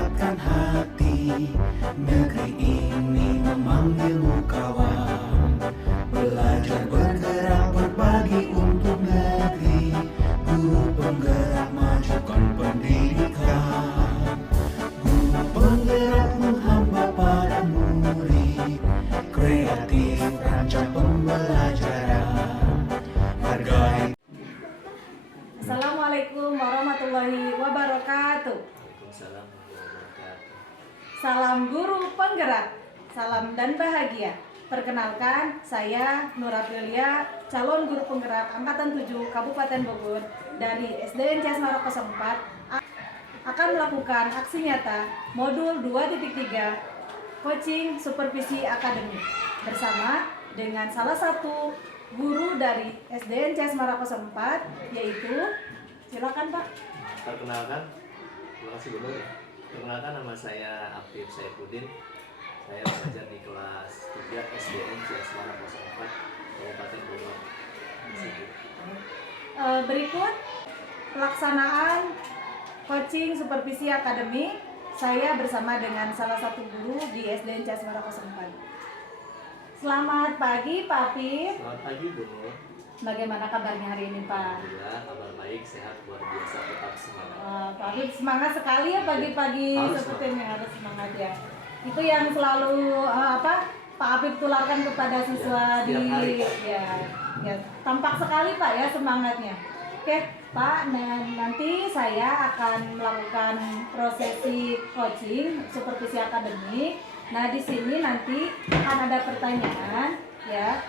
mendapatkan hati. Negeri ini memanggilmu kawan, belajar bergerak berbagi untuk negeri. Guru penggerak majukan pendidikan, guru penggerak menghamba pada murid, kreatif rancang pembelajaran, hargai. Assalamualaikum warahmatullahi wabarakatuh. Waalaikumsalam warahmatullahi wabarakatuh. Salam guru penggerak, salam dan bahagia. Perkenalkan, saya Nur Aprilia, calon guru penggerak Angkatan 7 Kabupaten Bogor dari SDN Casmara 04 akan melakukan aksi nyata modul 2.3 coaching supervisi akademik bersama dengan salah satu guru dari SDN Casmara 04, yaitu, silakan Pak. Perkenalkan, terima kasih Guru. Perkenalkan, nama saya Afif Saifuddin. Saya belajar di kelas 3 SDN Casmara 04 Kabupaten Bogor. Berikut pelaksanaan coaching supervisi akademik saya bersama dengan salah satu guru di SDN Casmara 04. Selamat pagi Pak Afif. Selamat pagi Guru. Bagaimana kabarnya hari ini Pak? Alhamdulillah, kabar baik, sehat, luar biasa, tetap semangat. Pak Afif semangat sekali ya pagi-pagi Harus, seperti ini, harus semangat ya. Itu yang selalu Pak Afif tularkan kepada siswa Ya, setiap hari. ya tampak sekali Pak ya semangatnya. Oke Pak, nanti saya akan melakukan prosesi coaching supervisi akademik. Nah di sini nanti akan ada pertanyaan ya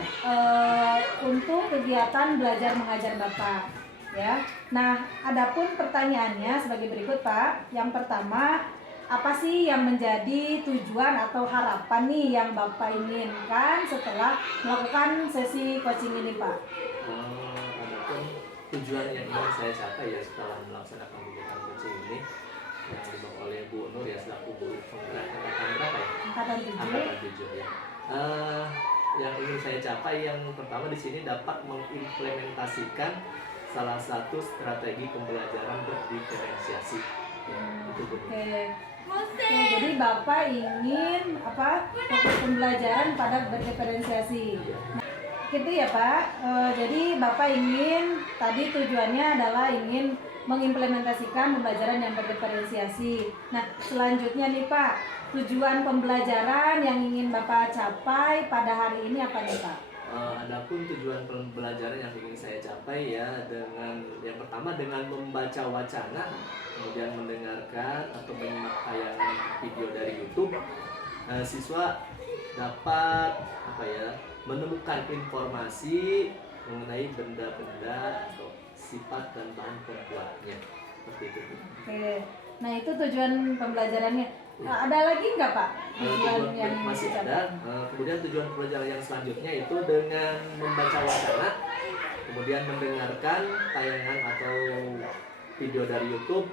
untuk kegiatan belajar mengajar Bapak ya. Nah adapun pertanyaannya sebagai berikut Pak. Yang pertama, apa sih yang menjadi tujuan atau harapan nih yang Bapak inginkan setelah melakukan sesi coaching ini Pak? Adapun tujuan yang ingin saya capai ya setelah melaksanakan kegiatan coaching ini yang dibawa oleh Bu Nur ya selaku guru penggerak angkatan berapa ya? Angkatan 7. Angkatan 7 ya. Yang ingin saya capai yang pertama di sini dapat mengimplementasikan salah satu strategi pembelajaran berdiferensiasi. Ya, itu Bu. Oke, jadi Bapak ingin fokus pembelajaran pada berdiferensiasi. Nah, gitu ya Pak. Jadi Bapak ingin tadi tujuannya adalah ingin mengimplementasikan pembelajaran yang berdiferensiasi. Nah, selanjutnya nih Pak, tujuan pembelajaran yang ingin Bapak capai pada hari ini apa nih Pak? Adapun tujuan pembelajaran yang ingin saya capai ya dengan yang pertama dengan membaca wacana, kemudian mendengarkan atau menyimak tayangan video dari YouTube, siswa dapat menemukan informasi mengenai benda-benda atau sifat dan bahan pembuatnya seperti itu. Oke, nah itu tujuan pembelajarannya. Ada lagi nggak Pak? Tujuan yang masih dicapai? ada. Kemudian tujuan pembelajaran yang selanjutnya itu dengan membaca wacana, kemudian mendengarkan tayangan atau video dari YouTube,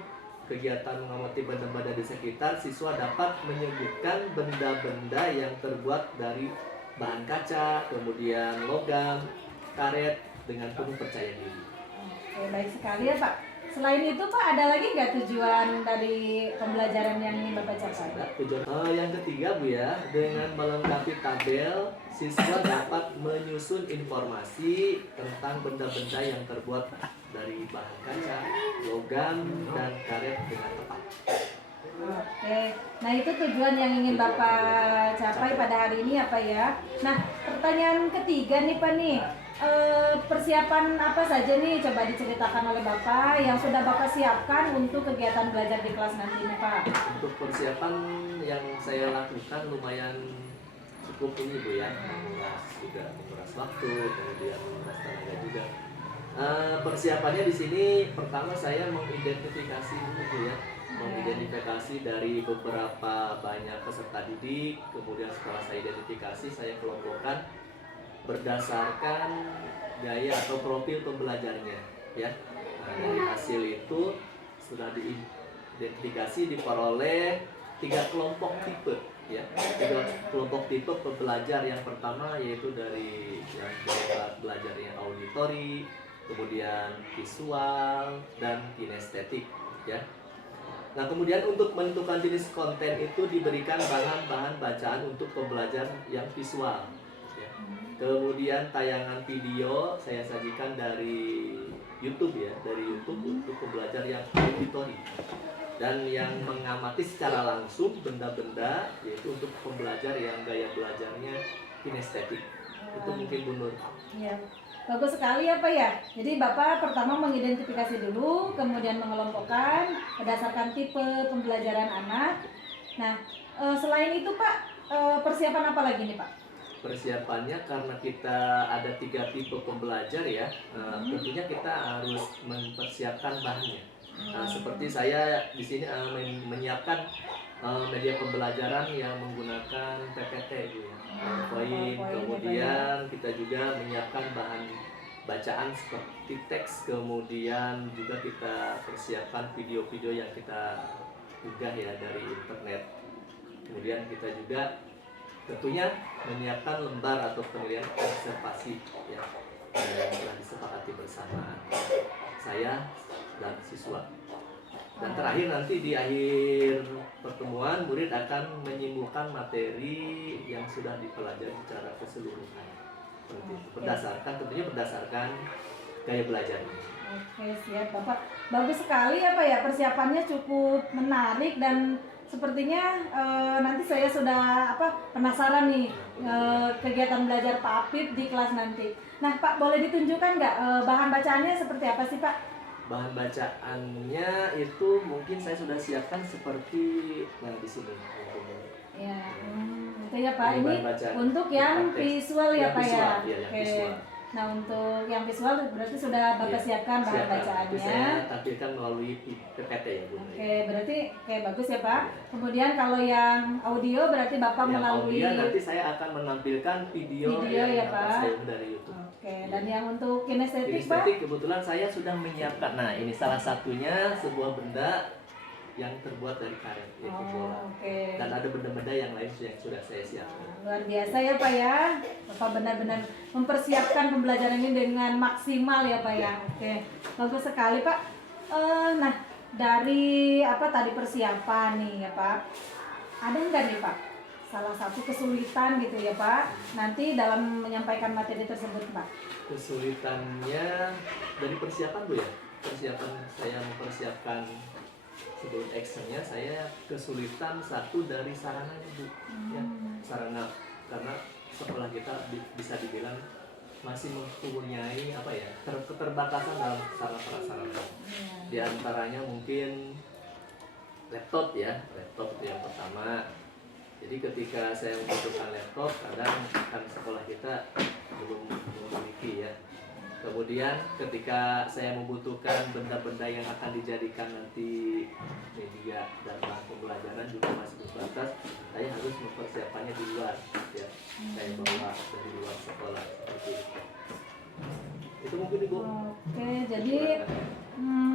kegiatan mengamati benda-benda di sekitar, siswa dapat menyebutkan benda-benda yang terbuat dari bahan kaca, kemudian logam, karet dengan penuh percaya diri. Oke, baik sekali ya Pak. Selain itu Pak, ada lagi nggak tujuan dari pembelajaran yang ingin Bapak capai? Tujuan yang ketiga Bu ya, dengan melengkapi tabel, siswa dapat menyusun informasi tentang benda-benda yang terbuat dari bahan kaca, logam, dan karet dengan tepat. Oke, nah itu tujuan yang ingin Bapak capai pada hari ini apa ya? Nah, pertanyaan ketiga nih Pak nih, persiapan apa saja nih coba diceritakan oleh Bapak yang sudah Bapak siapkan untuk kegiatan belajar di kelas nanti nih Pak? Untuk persiapan yang saya lakukan lumayan cukup ini Bu ya, juga menguras waktu, kemudian menguras tenaga juga. Persiapannya di sini pertama saya mengidentifikasi dulu Bu ya, mengidentifikasi dari beberapa banyak peserta didik, kemudian setelah saya identifikasi saya kelompokkan berdasarkan gaya atau profil pembelajarnya ya. Nah, dari hasil itu sudah diidentifikasi diperoleh 3 kelompok tipe ya. 3 kelompok tipe pembelajar. Yang pertama yaitu dari yang belajarnya auditori, kemudian visual dan kinestetik ya. Nah, kemudian untuk menentukan jenis konten itu diberikan bahan-bahan bacaan untuk pembelajaran yang visual. Ya. Kemudian tayangan video saya sajikan dari YouTube ya, dari YouTube untuk pembelajar yang auditory. Dan yang mengamati secara langsung benda-benda yaitu untuk pembelajar yang gaya belajarnya kinestetik. Itu mungkin Bu Nur. Ya, bagus sekali ya Pak ya. Jadi Bapak pertama mengidentifikasi dulu, kemudian mengelompokkan berdasarkan tipe pembelajaran anak. Nah, selain itu Pak, persiapan apa lagi nih Pak? Persiapannya karena kita ada 3 tipe pembelajar ya, tentunya kita harus mempersiapkan bahannya. Seperti saya di sini menyiapkan media pembelajaran yang menggunakan PPT Bu ya, PowerPoint. Kemudian kita juga menyiapkan bahan bacaan seperti teks, kemudian juga kita persiapkan video-video yang kita unggah ya dari internet. Kemudian kita juga tentunya menyiapkan lembar atau penilaian observasi ya, yang telah disepakati bersama saya dan siswa. Dan terakhir nanti di akhir pertemuan murid akan menyimpulkan materi yang sudah dipelajari secara keseluruhan. Seperti itu. Tentunya berdasarkan gaya belajarnya. Oke, siap Bapak. Bagus sekali ya Pak ya, persiapannya cukup menarik dan sepertinya nanti saya sudah penasaran nih kegiatan belajar Pak Apip di kelas nanti. Nah Pak, boleh ditunjukkan nggak bahan bacaannya seperti apa sih Pak? Bahan bacaannya itu mungkin saya sudah siapkan seperti di sini. Ya, itu ya Pak. Ini bacaan untuk yang visual ya Pak ya. Oke. Nah untuk yang visual berarti sudah Bapak siapkan bahan bacaannya. Nanti saya tampilkan melalui PPT ya Bu. Oke, berarti bagus ya Pak. Kemudian kalau yang audio berarti Bapak melalui. Audio nanti saya akan menampilkan video yang ya Pak. Saya dari YouTube. Oke, dan yang untuk kinestetik Pak? Kinestetik kebetulan saya sudah menyiapkan. Nah, ini salah satunya sebuah benda yang terbuat dari karet yaitu bola. Oke. Dan ada benda-benda yang lain yang sudah saya siapkan. Luar biasa ya Pak ya. Bapak benar-benar mempersiapkan pembelajaran ini dengan maksimal ya Pak ya. Oke. Bagus sekali Pak. Nah, dari tadi persiapan nih ya Pak. Ada enggak nih Pak salah satu kesulitan gitu ya Pak nanti dalam menyampaikan materi tersebut Pak? Kesulitannya dari persiapan Bu ya. Persiapan saya mempersiapkan sebelum actionnya saya kesulitan satu dari sarananya Bu ya, sarana karena sekolah kita bisa dibilang masih mempunyai keterbatasan dalam sarana prasarana. Di antaranya mungkin laptop ya, laptop itu yang pertama. Jadi ketika saya membutuhkan laptop kadang kan sekolah kita belum memiliki ya. Kemudian ketika saya membutuhkan benda-benda yang akan dijadikan nanti media dan bahan pembelajaran juga masih terbatas, saya harus mempersiapkannya di luar ya. Saya bawa dari luar sekolah seperti itu. Itu mungkin Ibu. Oke, jadi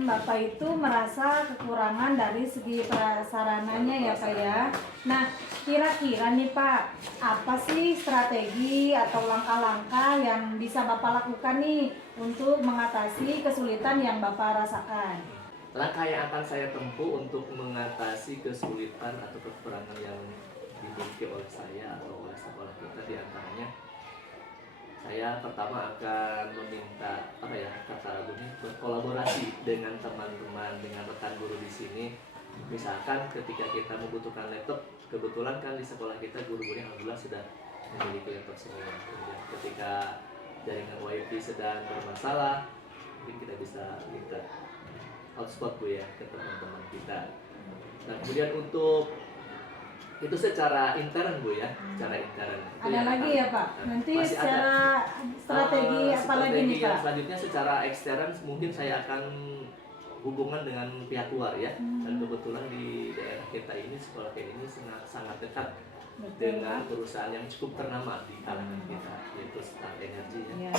Bapak itu merasa kekurangan dari segi prasarananya ya Pak ya. Nah, kira-kira nih Pak, apa sih strategi atau langkah-langkah yang bisa Bapak lakukan nih untuk mengatasi kesulitan yang Bapak rasakan? Langkah yang akan saya tempuh untuk mengatasi kesulitan atau kekurangan yang dimiliki oleh saya atau oleh sekolah kita di antaranya, saya pertama akan meminta berkolaborasi dengan teman-teman, dengan rekan guru di sini. Misalkan ketika kita membutuhkan laptop, kebetulan kan di sekolah kita guru-gurunya alhamdulillah sudah memiliki laptop semua. Kemudian ketika jaringan wifi sedang bermasalah, mungkin kita bisa minta hotspot Bu ya ke teman-teman kita. Nah kemudian untuk itu secara intern Bu ya, secara intern. Ada lagi ya Pak? Nanti secara strategi apa lagi nih Pak? Selanjutnya secara ekstern mungkin saya akan hubungan dengan pihak luar ya. Dan kebetulan di daerah kita ini, sekolah kita ini sangat dekat dengan perusahaan yang cukup ternama di kalangan kita, yaitu Start Energy ya.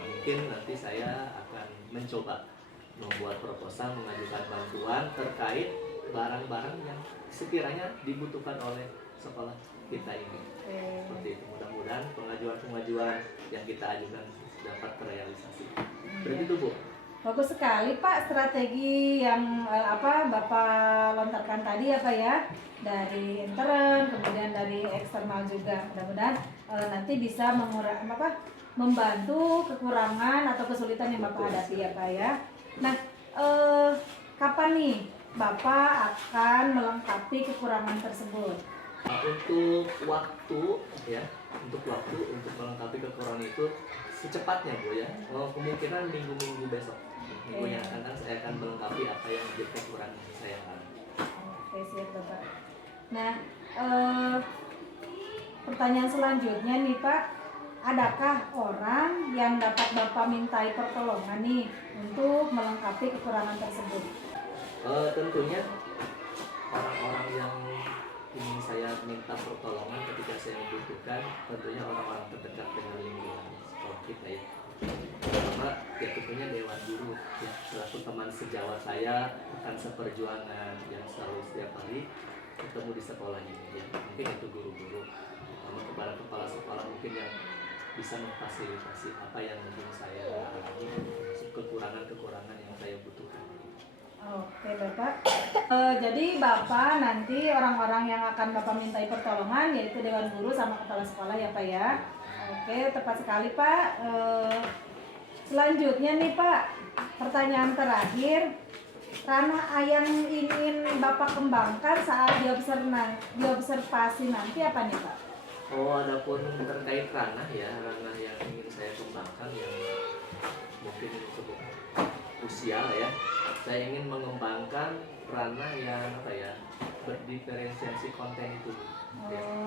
Mungkin nanti saya akan mencoba membuat proposal, mengajukan bantuan terkait barang-barang yang sekiranya dibutuhkan oleh sekolah kita ini. Seperti itu, mudah-mudahan pengajuan-pengajuan yang kita ajukan dapat terrealisasi. Berarti itu Bu. Bagus sekali Pak strategi yang Bapak lontarkan tadi ya Pak ya, dari intern kemudian dari eksternal juga. Mudah-mudahan nanti bisa membantu kekurangan atau kesulitan yang Bapak hadapi ya Pak ya. Nah, kapan nih Bapak akan melengkapi kekurangan tersebut? Untuk waktu ya, untuk melengkapi kekurangan itu secepatnya Bu ya. Kemungkinan minggu-minggu besok. Minggu yang akan saya akan melengkapi apa yang menjadi kekurangan saya kan. Oke, siap Bapak. Nah, pertanyaan selanjutnya nih Pak, adakah orang yang dapat Bapak mintai pertolongan nih untuk melengkapi kekurangan tersebut? Tentunya orang-orang yang ingin saya minta pertolongan ketika saya membutuhkan, tentunya orang-orang terdekat dengan lingkungan sekolah kita ya. Pertama, ya tentunya Dewan Guru ya, selaku teman sejawat saya, rekan seperjuangan yang selalu setiap hari ketemu di sekolah ini ya. Mungkin itu guru-guru, kepada kepala sekolah mungkin yang bisa memfasilitasi apa yang mungkin saya alami, termasuk kekurangan-kekurangan yang saya butuhkan. Oke Bapak, jadi Bapak nanti orang-orang yang akan Bapak mintai pertolongan yaitu Dewan Guru sama Kepala Sekolah ya Pak ya. Oke, tepat sekali Pak. Selanjutnya nih Pak, pertanyaan terakhir, ranah yang ingin Bapak kembangkan saat diobservasi nanti apa nih Pak? Adapun terkait ranah ya, ranah yang ingin saya kembangkan yang mungkin cukup krusial ya. Saya ingin mengembangkan ranah yang berdiferensiasi konten itu.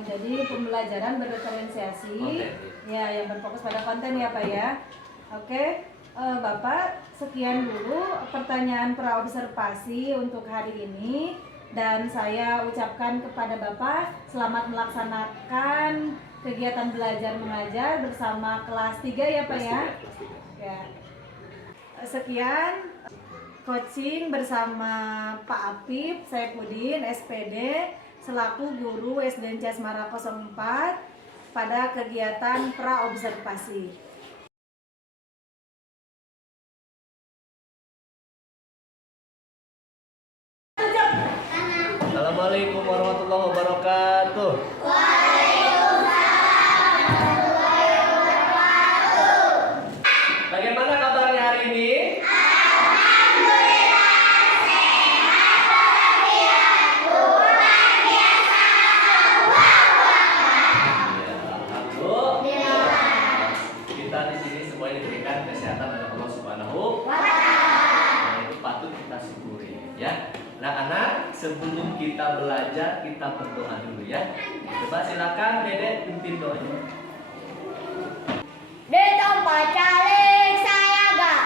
Jadi pembelajaran berdiferensiasi konten, ya, yang berfokus pada konten ya Pak ya. Oke, Bapak sekian dulu pertanyaan praobservasi untuk hari ini, dan saya ucapkan kepada Bapak selamat melaksanakan kegiatan belajar mengajar bersama kelas 3 ya Pak ya. Kelas 3. Ya. Sekian coaching bersama Pak Apip Saifuddin SPD selaku guru SDN Asmara 04 pada kegiatan praobservasi. Assalamualaikum warahmatullahi wabarakatuh. Bagaimana kabarnya hari ini? Kita di sini semuanya diberikan kesehatan oleh Allah Subhanahu wa Ta'ala. Itu patut kita syukuri ya. Anak-anak, sebelum kita belajar kita berdoa dulu ya. Coba silakan Dede pimpin doanya. Di tempat caleg saya gak,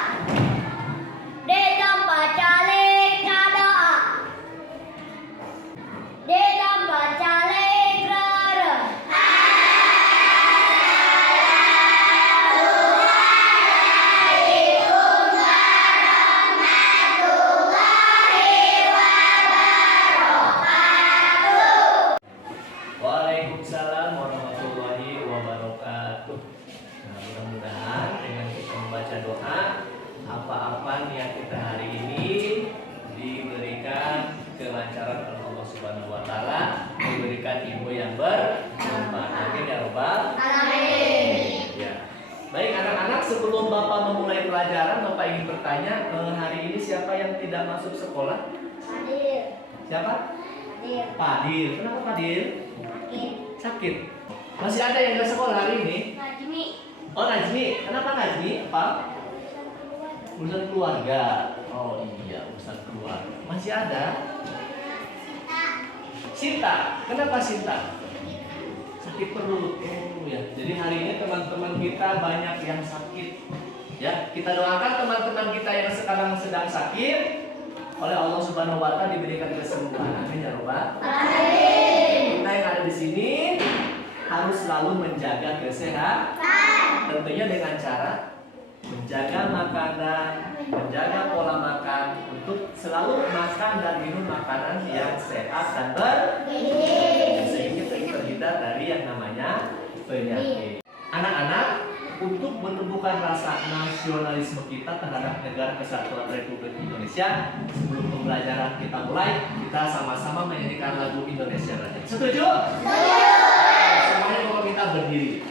di tempat caleg doa, di tempat caleg rere. Waalaikumsalam warahmatullahi wabarakatuh. Nah, mudah-mudahan dengan kita membaca doa, apa-apa niat kita hari ini diberikan kelancaran oleh Allah Subhanahu wa Ta'ala, diberikan ilmu yang bermanfaat. Amin ya Rabbal alamin. Ya. Baik anak-anak, sebelum Bapak memulai pelajaran, Bapak ingin bertanya, hari ini siapa yang tidak masuk sekolah? Hadir, Siapa? hadir, Padil. Kenapa Padil? sakit. Sakit. Masih ada yang nggak sekolah hari ini? Najmi, Oh Najmi. Kenapa Najmi? Apa? Urusan keluarga. Oh iya, urusan keluarga. Masih ada? Sinta. Kenapa Sinta? Sakit perut. Oh ya. Jadi hari ini teman-teman kita banyak yang sakit. Ya, kita doakan teman-teman kita yang sekarang sedang sakit oleh Allah Subhanahu wa Ta'ala diberikan kesembuhan. Amin ya Rabbal alamin. Kita yang ada di sini harus selalu menjaga kesehatan. Tentunya dengan cara menjaga makanan, menjaga pola makan untuk selalu makan dan minum makanan yang sehat dan bergizi sehingga terhindar dari yang namanya penyakit. Anak-anak, untuk menumbuhkan rasa nasionalisme kita terhadap Negara Kesatuan Republik Indonesia, sebelum pembelajaran kita mulai, kita sama-sama menyanyikan lagu Indonesia Raya. Setuju? Setuju. Semuanya mau kita berdiri.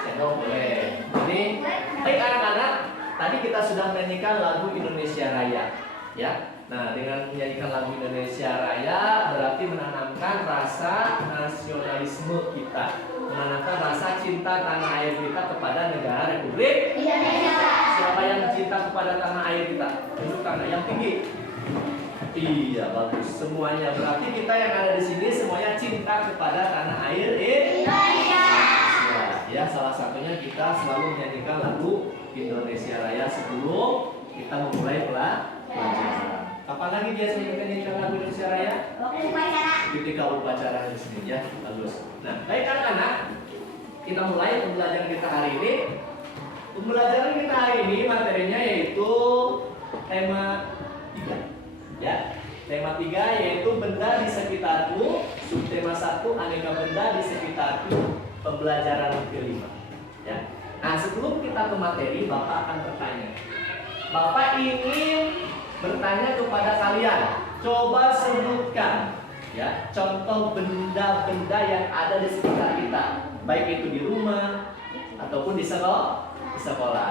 Sendok boleh. Ini baik anak-anak, tadi kita sudah menyanyikan lagu Indonesia Raya, ya. Nah, dengan menyanyikan lagu Indonesia Raya berarti menanamkan rasa nasionalisme kita, menanamkan rasa cinta tanah air kita kepada negara Republik Indonesia. Siapa yang cinta kepada tanah air kita? Tunjuk tangan yang tinggi. Iya, bagus. Semuanya berarti kita yang ada di sini semuanya cinta kepada tanah air Indonesia. Ya, salah satunya kita selalu menyanyikan lagu Indonesia Raya sebelum kita memulai pelajaran. Kapan lagi biasanya kita nyanyikan lagu Indonesia Raya? Upacara. Ketika upacara resmi, ya, bagus. Nah, baik anak-anak, kita mulai pembelajaran kita hari ini. Pembelajaran kita hari ini materinya yaitu tema 3. Ya, tema 3 yaitu benda di sekitarku, subtema 1 aneka benda di sekitarku, pembelajaran kelima. Ya. Nah, sebelum kita ke materi, Bapak akan bertanya. Bapak ingin bertanya kepada kalian, coba sebutkan ya contoh benda-benda yang ada di sekitar kita, baik itu di rumah ataupun di sekolah.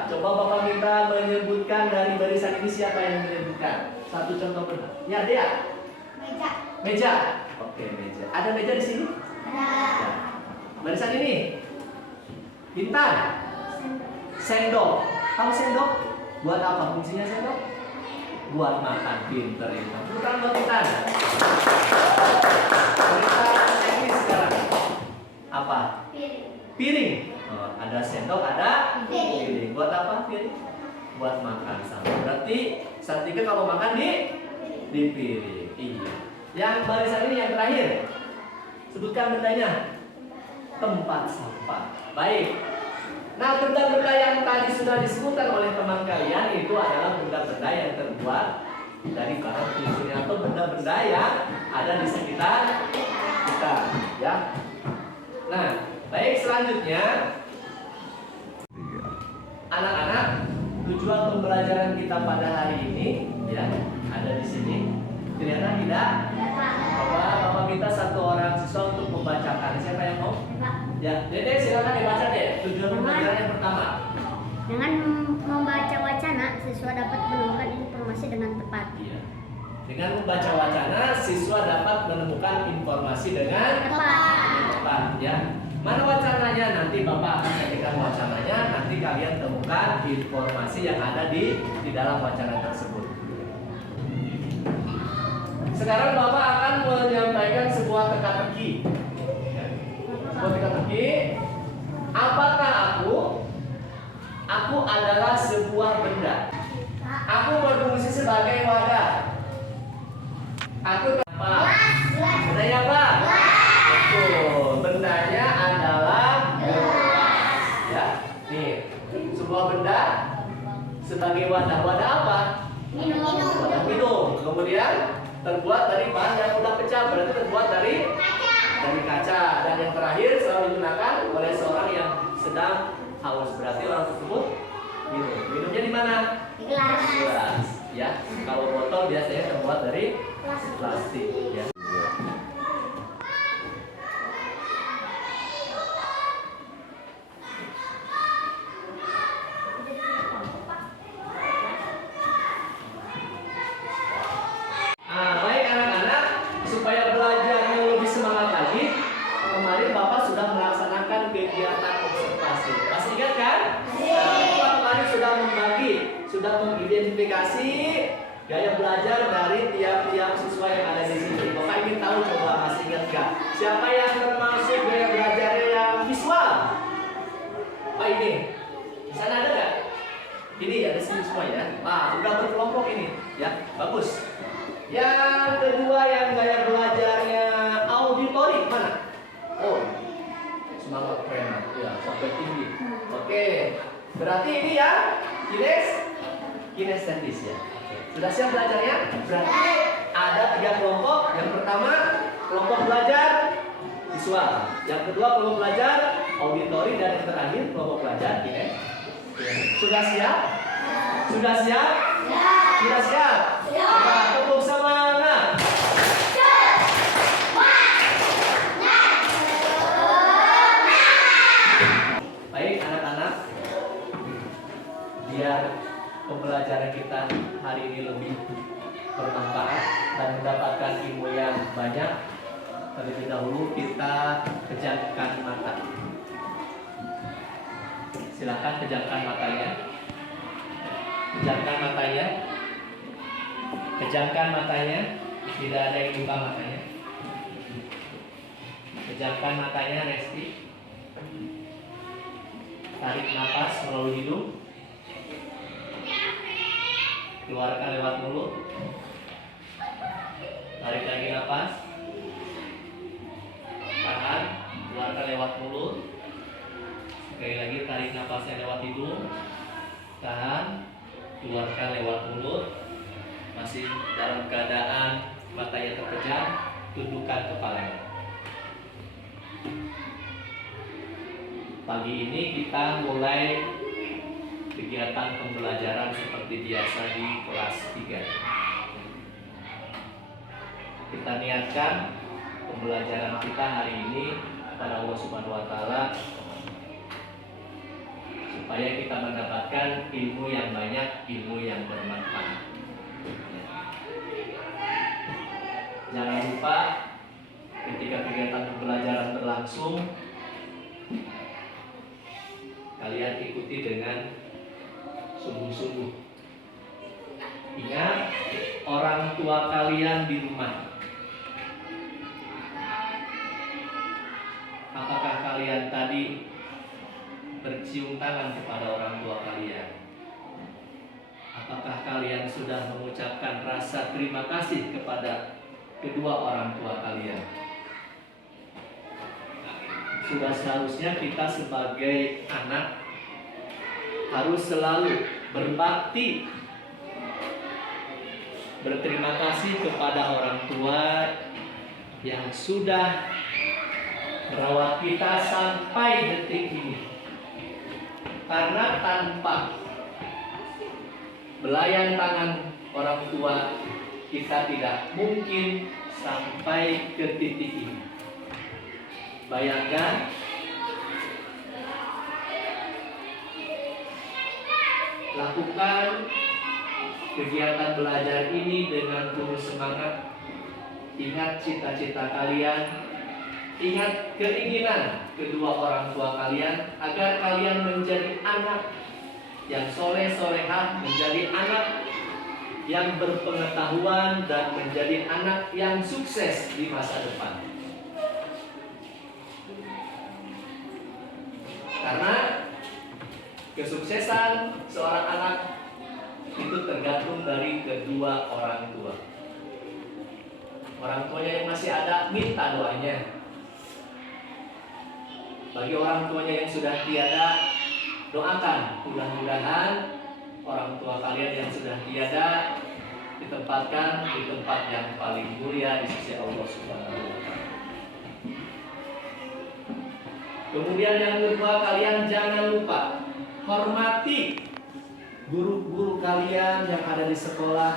Coba Bapak minta menyebutkan dari barisan ini siapa yang menyebutkan satu contoh benda. Ya, dia. Meja. Meja. Oke, meja. Ada meja di sini? Ada. Ya. Barisan ini. Bintang. Sendok. Tahu sendok? Buat apa fungsinya sendok? Buat makan. Pinter itu. Bukan buat Bintang. Bintang ini sekarang. Apa? Piring. Piring. Oh, ada sendok, ada Piring. piring. Buat apa piring? Buat makan sama. Berarti saat tiga kalau makan di piring. Iya. Yang barisan ini yang terakhir. Sebutkan bendanya. Tempat sampah. Baik. Nah, benda-benda yang tadi sudah disebutkan oleh teman kalian itu adalah benda-benda yang terbuat dari bahan kimia atau benda-benda yang ada di sekitar kita, ya. Nah, baik, selanjutnya anak-anak, tujuan pembelajaran kita pada hari ini ya ada di sini. Kelihatan tidak? Bapak minta satu orang siswa untuk membacakan. Siapa yang mau? Ya, Dede silakan dibaca deh. Tujuan pembelajaran yang pertama. Dengan membaca wacana, siswa dapat menemukan informasi dengan tepat. Iya. Dengan membaca wacana, siswa dapat menemukan informasi dengan tepat, ya. Mana wacananya? Nanti Bapak akan ketikkan wacananya. Nanti kalian temukan informasi yang ada di dalam wacana tersebut. Sekarang Bapak akan menyampaikan sebuah teka-teki. Ya. Sebuah teka-teki. Apakah aku? Aku adalah sebuah benda. Aku berfungsi sebagai wadah. Aku apa? Bendanya apa? Betul. Bendanya adalah gelas. Ya. Nih, sebuah benda sebagai wadah. Wadah apa? Wadah minum. Kemudian terbuat dari bahan yang mudah pecah, berarti terbuat dari kaca. Dan yang terakhir selalu digunakan oleh seorang yang sedang haus, berarti orang tersebut minum. Minumnya di mana? Di gelas. Gelas. Ya. Kalau botol biasanya terbuat dari plastik. Ya. Baik anak-anak, supaya belajarnya lebih semangat lagi, kemarin Bapak sudah melaksanakan kegiatan observasi. Masih ingat kan? Bapak kemarin sudah membagi, sudah mengidentifikasi gaya belajar dari tiap-tiap siswa yang ada di sini. Bapak ingin tahu, coba masih ingat nggak? Siapa yang termasuk gaya belajar yang visual? Pak ini, di sana ada nggak? Ini ada sini semua ya. Nah, udah berkelompok ini, ya, bagus. Yang kedua yang gaya belajarnya auditori mana? Oh, semangat keren, ya, sampai tinggi. Oke, berarti ini ya, kinestetis ya. Sudah siap belajarnya? Berarti ada 3 kelompok. Yang pertama kelompok belajar visual, yang kedua kelompok belajar auditori, dan yang terakhir kelompok belajar kinestetis. Sudah siap? Sudah siap? Sudah siap? Nah, tepuk semangat. Baik anak-anak, biar pembelajaran kita hari ini lebih bermanfaat dan mendapatkan ilmu yang banyak, terlebih dahulu kita pejamkan mata. Silakan pejamkan matanya. Pejamkan matanya. Pejamkan matanya. Tidak ada yang buka matanya. Pejamkan matanya, Resti. Tarik nafas melalui hidung. Keluarkan lewat mulut. Tarik lagi nafas. Tahan. Keluarkan lewat mulut. Sekali lagi, tarik nafasnya lewat hidung. Tahan. Keluarkan lewat mulut. Masih dalam keadaan matanya terpejam, tundukkan kepalanya. Pagi ini kita mulai kegiatan pembelajaran seperti biasa di kelas 3. Kita niatkan pembelajaran kita hari ini pada Allah Subhanahu wa taala supaya kita mendapatkan ilmu yang banyak, ilmu yang bermanfaat. Jangan lupa ketika kegiatan pembelajaran berlangsung, kalian ikuti dengan sungguh-sungguh. Ingat, orang tua kalian di rumah. Apakah kalian tadi bercium tangan kepada orang tua kalian? Apakah kalian sudah mengucapkan rasa terima kasih kepada kedua orang tua kalian? Sudah seharusnya kita sebagai anak harus selalu berbakti, berterima kasih kepada orang tua yang sudah merawat kita sampai detik ini. Karena tanpa belayan tangan orang tua, kita tidak mungkin sampai ke titik ini. Bayangkan, lakukan kegiatan belajar ini dengan penuh semangat. Ingat cita-cita kalian, ingat keinginan kedua orang tua kalian, agar kalian menjadi anak yang soleh-solehah, menjadi anak yang berpengetahuan, dan menjadi anak yang sukses di masa depan. Karena kesuksesan seorang anak itu tergantung dari kedua orang tua. Orang tuanya yang masih ada, minta doanya. Bagi orang tuanya yang sudah tiada, doakan mudah-mudahan orang tua kalian yang sudah tiada ditempatkan di tempat yang paling mulia di sisi Allah Subhanahu wa taala. Kemudian yang kedua, kalian jangan lupa hormati guru-guru kalian yang ada di sekolah,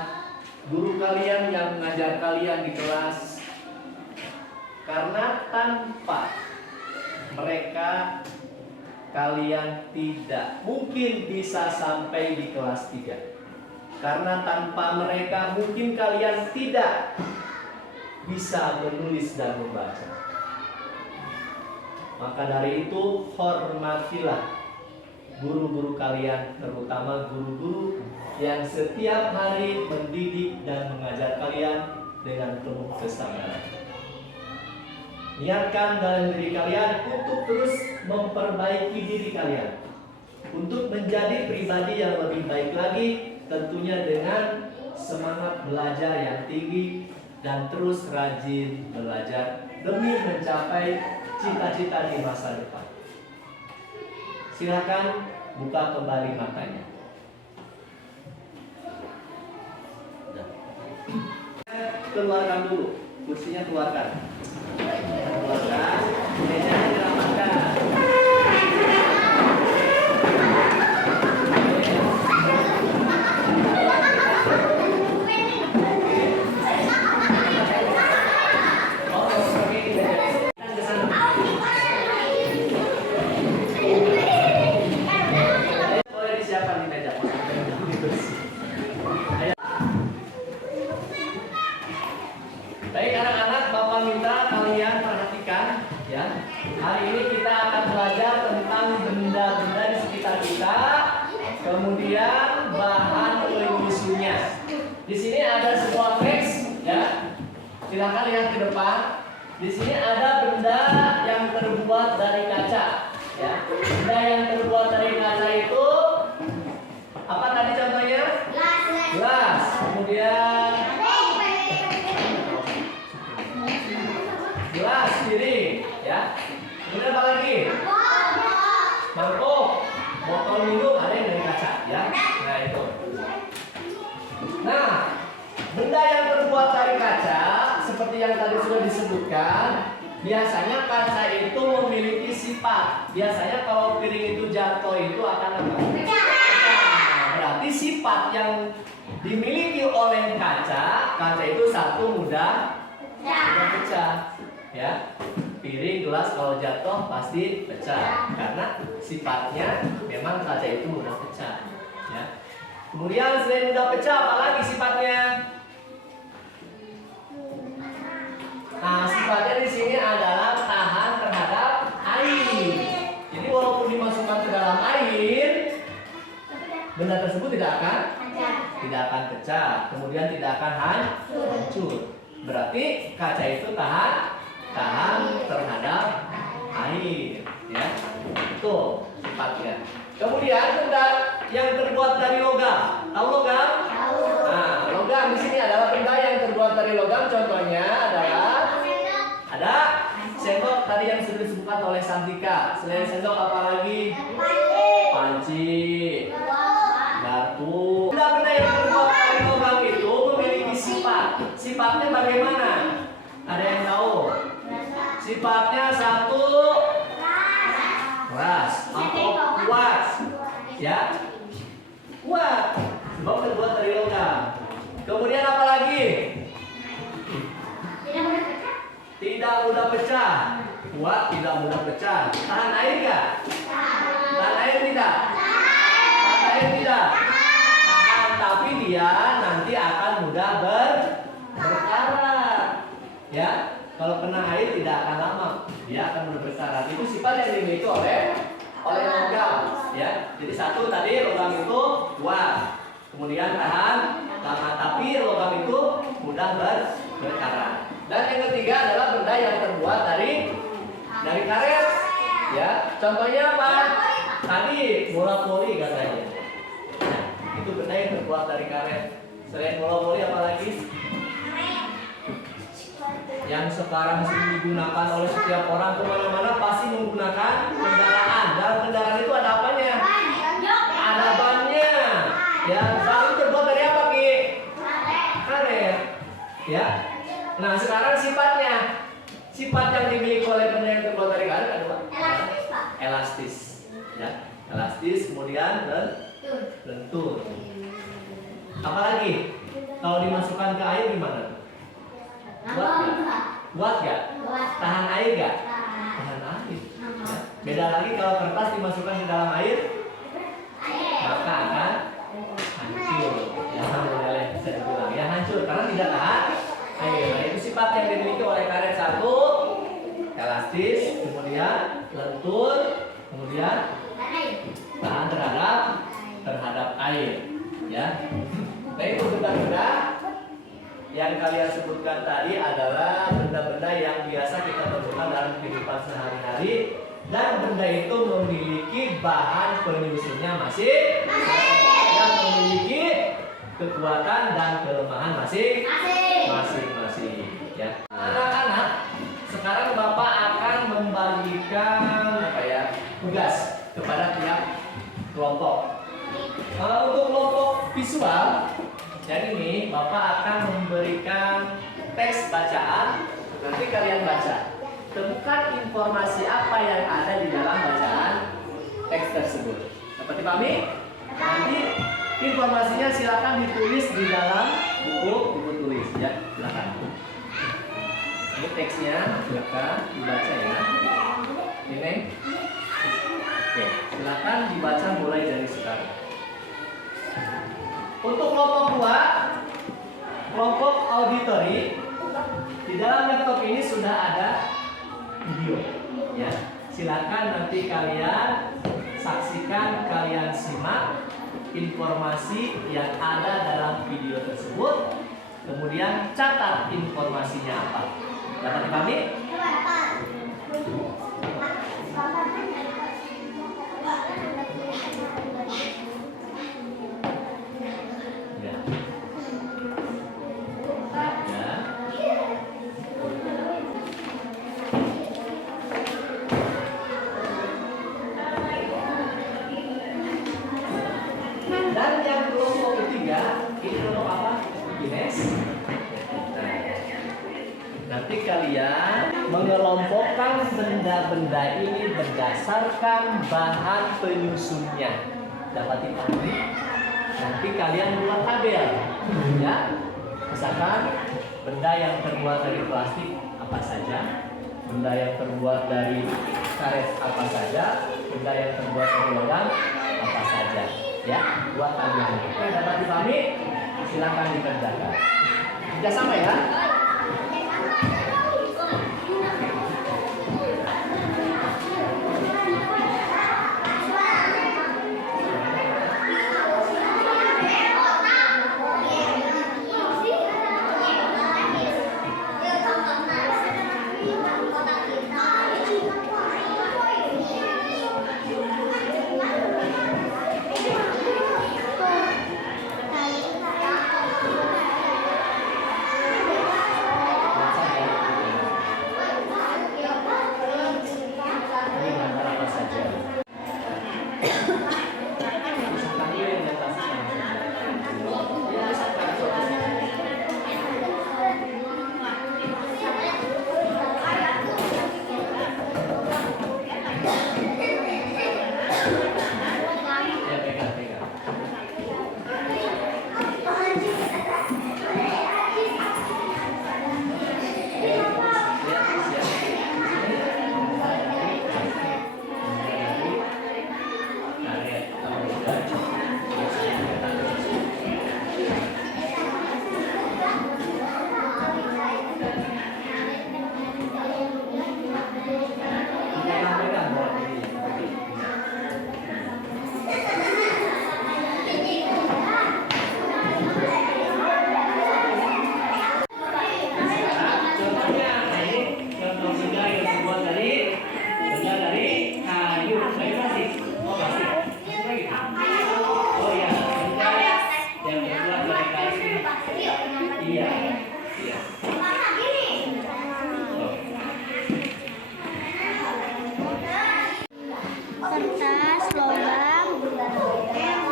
guru kalian yang mengajar kalian di kelas. Karena tanpa mereka, kalian tidak mungkin bisa sampai di kelas 3. Karena tanpa mereka mungkin kalian tidak bisa menulis dan membaca. Maka dari itu, hormatilah guru-guru kalian, terutama guru-guru yang setiap hari mendidik dan mengajar kalian dengan penuh kesabaran. Niatkan dalam diri kalian untuk terus memperbaiki diri kalian. untuk menjadi pribadi yang lebih baik lagi, tentunya dengan semangat belajar yang tinggi dan terus rajin belajar demi mencapai cita-cita di masa depan. Silakan buka kembali matanya. Keluarkan dulu, kursinya keluarkan. Keluarkan, mejanya dirapatkan. Boleh disiapkan di meja. Baik anak-anak, Bapak minta kalian perhatikan ya. Hari ini kita akan belajar tentang benda-benda di sekitar kita, kemudian bahan penyusunnya. Di sini ada sebuah teks ya. Silakan lihat ke depan. Di sini ada benda yang terbuat dari kaca ya. Benda yang terbuat dari kaca itu apa tadi contohnya? Gelas. Kemudian gelas, piring, ya. Kemudian apa lagi? Mangkok, botol minum ada yang dari kaca, ya. Nah itu. Nah, benda yang terbuat dari kaca, seperti yang tadi sudah disebutkan, biasanya kaca itu memiliki sifat. Biasanya kalau piring itu jatuh itu akan apa? Pecah. Berarti sifat yang dimiliki oleh kaca itu satu mudah pecah. Ya, piring, gelas kalau jatuh pasti pecah karena sifatnya memang kaca itu mudah pecah. Ya. Kemudian selain mudah pecah, apalagi sifatnya? Nah, sifatnya di sini adalah tahan terhadap air. Jadi walaupun dimasukkan ke dalam air, benda tersebut tidak akan pecah, kemudian tidak akan hancur. Berarti kaca itu tahan terhadap air, ya. Itu sifatnya. Kemudian benda yang terbuat dari logam. Tahu logam? Tahu. Nah, logam di sini adalah benda yang terbuat dari logam. Contohnya adalah ada sendok tadi yang sudah disebutkan oleh Santika. Selain sendok apa lagi? Panci, garpu. Benda-benda yang terbuat dari logam itu memiliki sifat. Sifatnya bagaimana? Ada yang tahu? Sifatnya satu, keras atau kuat, ya, kuat. Sebab terbuat dari logam. Kemudian apa lagi? Tidak mudah pecah. Kuat, tidak mudah pecah. Tahan air nggak? Tahan air tidak? Tahan air tidak? Tahan, tapi dia nanti akan mudah berkarat. Ya. Kalau kena air tidak akan lama, dia akan berkarat. Itu sifat yang dimiliki oleh logam, ya. Jadi satu tadi logam itu kuat, kemudian tahan, tapi logam itu mudah berkarat. Dan yang ketiga adalah benda yang terbuat dari karet, ya. Contohnya apa? Tadi bola voli katanya. Itu benda yang terbuat dari karet. Selain bola voli apa lagi? Yang sekarang sering digunakan oleh setiap orang kemana-mana pasti menggunakan kendaraan. Dalam kendaraan itu ada apanya? Ada bannya. Ya, ban itu terbuat dari apa, Ki? Karet. Ya. Nah, sekarang sifatnya. Sifat yang dimiliki oleh benda yang terbuat dari karet adalah elastis. Ya, elastis, kemudian lentur. Apalagi? Kalau dimasukkan ke air gimana? Buat gak? Tahan air gak? Tahan air. Ya. Beda lagi kalau kertas dimasukkan ke dalam air, maka akan hancur. Ya, boleh saya bilang ya hancur karena tidak tahan air. Nah, itu sifat yang dimiliki oleh karet. Satu, elastis, kemudian lentur, kemudian tahan terhadap air. Ya. Nah, itu benda-benda yang kalian sebutkan tadi adalah benda-benda yang biasa kita temukan dalam kehidupan sehari-hari dan benda itu memiliki bahan penyusunnya masing yang memiliki kekuatan dan kelemahan masing-masing ya. Anak-anak, sekarang Bapak akan membagikan tugas kepada tiap kelompok. Untuk kelompok visual, jadi ini Bapak akan memberikan teks bacaan. Nanti kalian baca. Temukan informasi apa yang ada di dalam bacaan teks tersebut. Dapat dipahami? Nanti informasinya silakan ditulis di dalam buku tulis ya. Silakan. Ini teksnya silakan dibaca ya. Ini. Oke, silakan dibaca mulai dari sekarang. Untuk kelompok 2, kelompok auditory, di dalam laptop ini sudah ada video ya. Silakan nanti kalian saksikan, kalian simak informasi yang ada dalam video tersebut, kemudian catat informasinya apa. Dapat dipahami? Ya. Dan yang kelompok ketiga, ini kelompok apa? Ines. Nanti kalian mengelompokkan benda-benda ini berdasarkan bahan penyusunnya. Dapat dipahami? Nanti kalian buat tabel, ya. Misalkan benda yang terbuat dari plastik apa saja, benda yang terbuat dari karet apa saja, benda yang terbuat dari logam apa saja. Ya, buat tabel. Oke, dapat dipahami? Silakan dikerjakan. Sudah sampai ya? Kertas, logam, logam,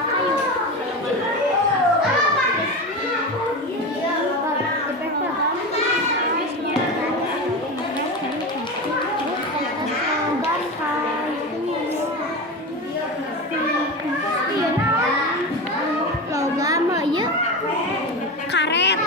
karet.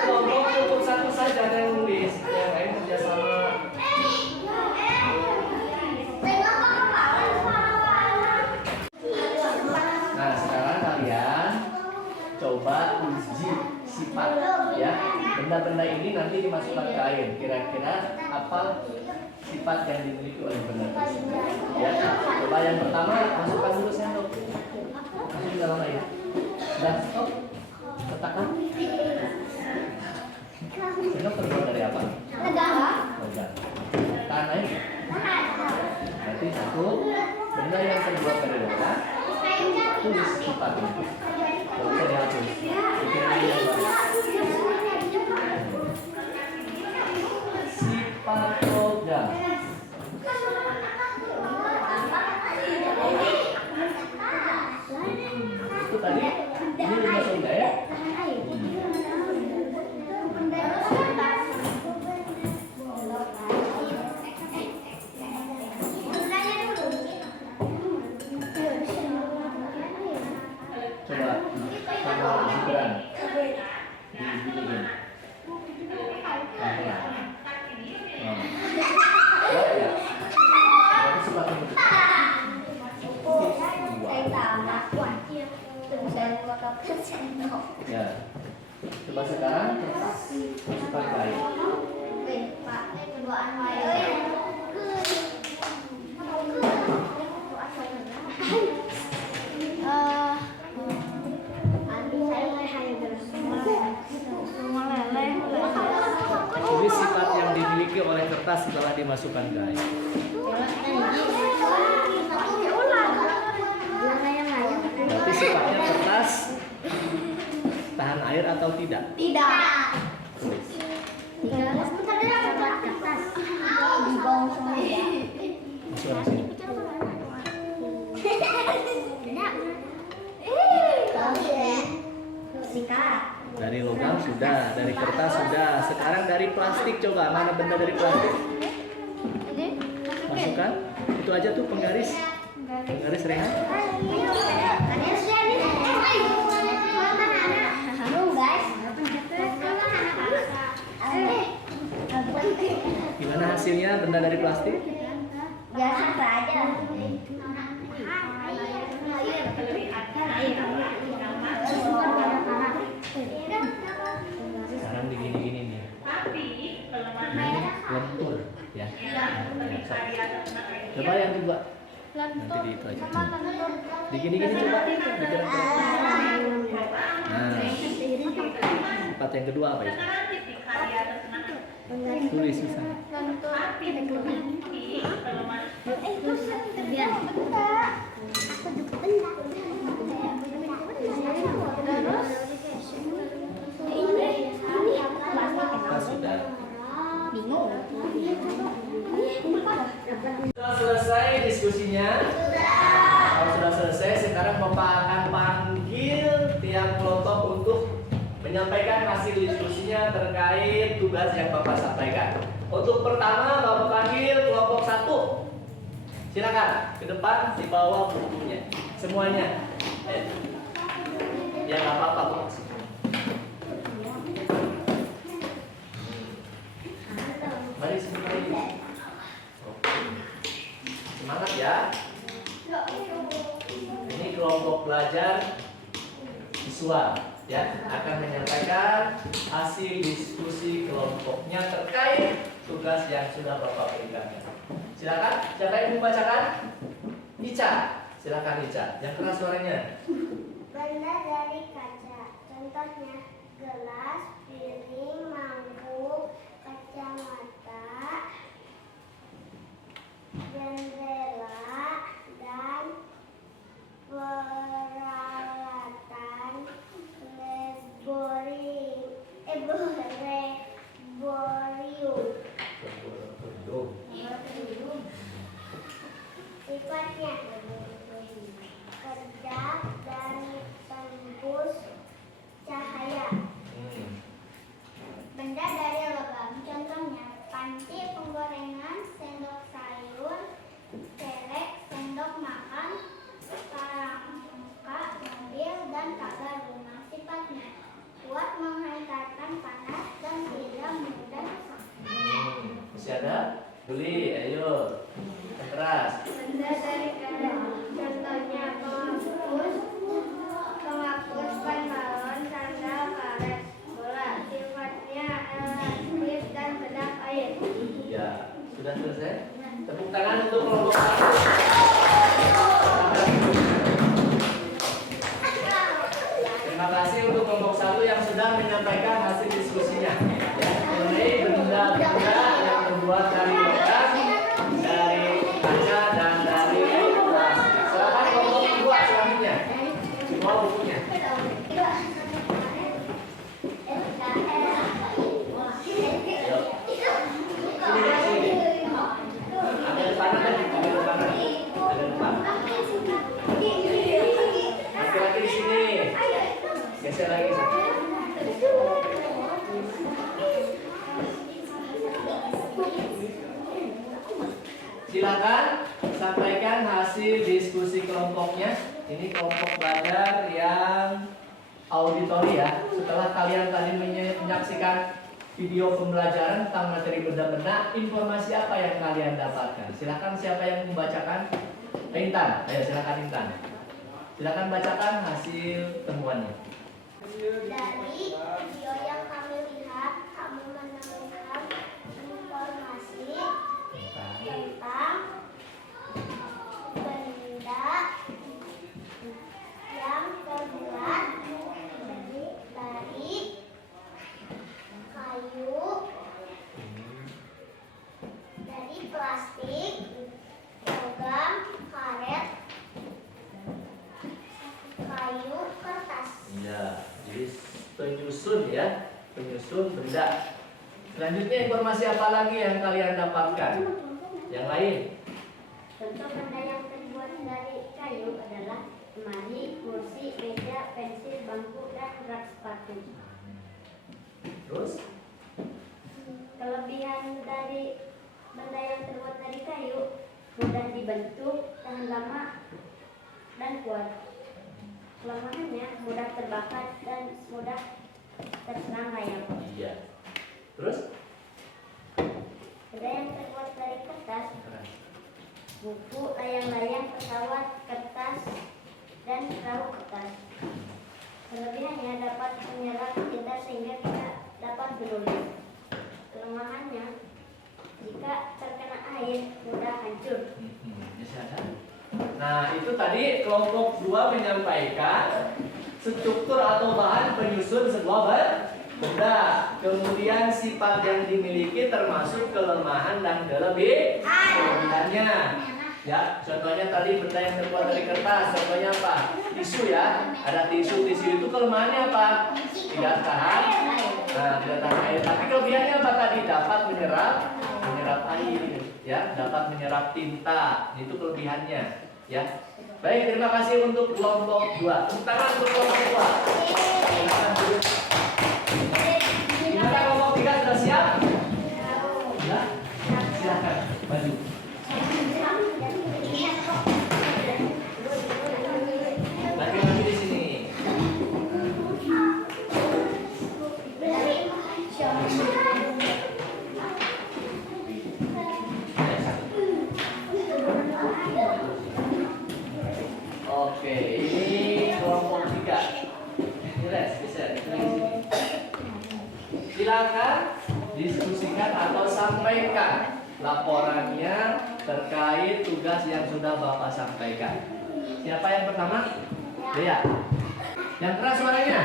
kelompok cukup satu saja yang nulis, yang lain kerjasama. Nah, sekarang kalian coba uji sifat ya. Benda-benda ini nanti dimasukkan ke air. Kira-kira apa sifat yang dimiliki oleh benda tersebut? Ya. Coba yang pertama masukkan dulu sendok. Masuk dalam air. Dan stop. Letakkan. Sendok terbuat dari apa? Logam. Tahan air. Berarti satu benda yang terbuat dari logam. Tulis sifatnya. Tidak usah dihapus. Bikin aja yang baru. Sifat logam. Itu tadi ini udah sudah ya. Coba sama Gibran diginiin. Pelan-pelan. Ya, ya. Berarti sifat bentuk. Ya. Coba sekarang sifat baik. Tulis sifat yang dimiliki oleh kertas setelah dimasukkan ke air. Berarti sifatnya kertas tahan air atau tidak? Tidak. Tulis. Masuk ke sini. Dari logam sudah, dari kertas sudah. Sekarang dari plastik, coba mana benda dari plastik? Masukkan. Itu aja tuh penggaris. Penggaris Rehan. Gimana hasilnya benda dari plastik? Biasa saja. Sekarang digini-gini nih. Ini lentur ya. Coba yang kedua. Nanti di itu aja. Digini-gini coba. Digerak-gerak. Nah, sifat yang kedua apa itu? Tulis di sana. Kita sudah. Sudah selesai diskusinya. Kalau sudah selesai, sekarang Bapak akan panggil tiap kelompok untuk menyampaikan hasil diskusinya terkait tugas yang Bapak sampaikan. Untuk pertama, Bapak panggil kelompok 1. Silakan ke depan, di bawah bukunya. Semuanya. Ya nggak apa-apa, Pak. Mari semuanya. Semangat ya. Ini kelompok belajar visual ya, akan menyampaikan hasil diskusi kelompoknya terkait tugas yang sudah Bapak berikan. Silakan, siapa yang membacakan? Ica, silakan Ica. Yang keras suaranya. Benda dari kaca, contohnya gelas, piring, mangkuk, kacamata, jendela, dan peralatan laboratorium. Sifatnya kedap dan tembus cahaya. Juli, ayo. Keras. Benda dari contohnya penghapus, ban balon, sandal, karet, bola. Sifatnya elastis dan kedap air. Ya, sudah selesai. Tepuk tangan untuk kelompok 1. Terima kasih untuk kelompok 1 yang sudah menyampaikan hasil diskusinya. Ya, mengenai benda-benda yang terbuat dari logam, dari kaca dan dari plastik. Silakan kelompok 2 selanjutnya. Semua bukunya. Ayo. Sini. Ada depan ada depan. Ada depan. Laki-laki di sini. Geser lagi. Silakan sampaikan hasil diskusi kelompoknya. Ini kelompok belajar yang auditori ya. Setelah kalian tadi menyaksikan video pembelajaran tentang materi benda-benda, informasi apa yang kalian dapatkan? Silakan siapa yang membacakan? Intan, ayo silakan Intan. Silakan bacakan hasil temuannya. Dari video yang kami lihat, kami menemukan informasi tentang benda yang terbuat dari kayu, dari plastik, logam, karet, kayu, kertas. Iya, jadi penyusun ya, penyusun benda. Selanjutnya informasi apa lagi yang kalian dapatkan? Yang lain? Contoh benda yang terbuat dari kayu adalah lemari, kursi, meja, pensil, bangku, dan rak sepatu. Terus? Kelebihan dari benda yang terbuat dari kayu, mudah dibentuk, tahan lama, dan kuat. Kelemahannya mudah terbakar dan mudah terserang rayap. Iya. Terus? Benda yang terbuat dari kertas, buku, layang-layang, pesawat, kertas, dan perahu kertas. Kelebihannya dapat menyerap tinta sehingga tidak dapat menulis. Kelemahannya, jika terkena air mudah hancur. Nah, itu tadi kelompok 2 menyampaikan struktur atau bahan penyusun sebuah benda. Kemudian sifat yang dimiliki termasuk kelemahan dan kelebihannya. Ya, contohnya tadi benda yang terbuat dari kertas. Contohnya apa? Tisu ya. Ada tisu. Tisu itu kelemahannya apa? Tidak tahan. Nah, tidak tahan air. Tapi kelebihannya apa tadi? Dapat menyerap air. Ya, dapat menyerap tinta. Itu kelebihannya. Ya. Baik, terima kasih untuk kelompok 2. Tepuk tangan untuk kelompok 2. Silakan duduk. Gimana kelompok 3 sudah siap? Ya. Silakan maju. Lagi-lagi di sini. Oke, ini kelompok 3. Jelas, bisa di sini. Silakan diskusikan atau sampaikan laporannya terkait tugas yang sudah Bapak sampaikan. Siapa yang pertama? Dea. Yang keras suaranya.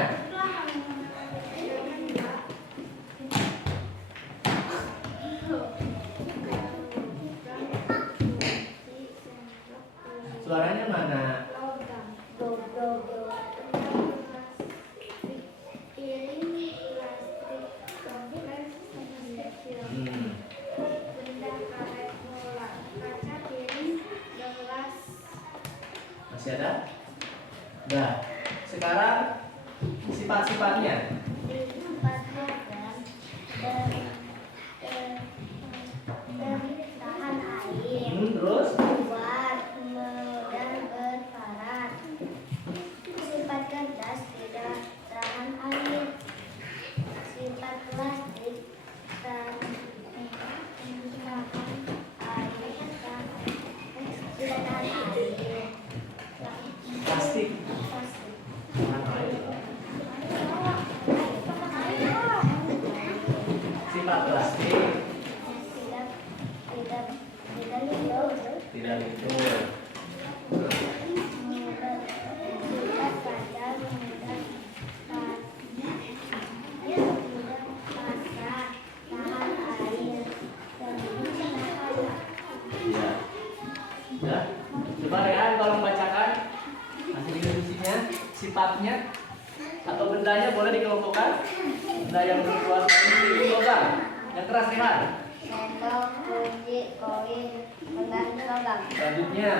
Suaranya mana? Masih ada? Nah, sekarang sifat-sifatnya. Tahan air, Terus? kuat, dan berkarat. Sifat kertas tidak tahan air. Sifat plastik tahan sifat plastik? tidak tidak tidak lintur, Tidak lintur. mudah sadar, mudah basah, tahan air, dan tahan. Iya. Ya. Coba Rehan tolong bacakan hasil diskusinya, sifatnya atau bendanya boleh dikelompokkan. Benda yang berkuasa ini logam. Yang keras Rehan. Sendok, kunci, koin, pengganti logam. Selanjutnya,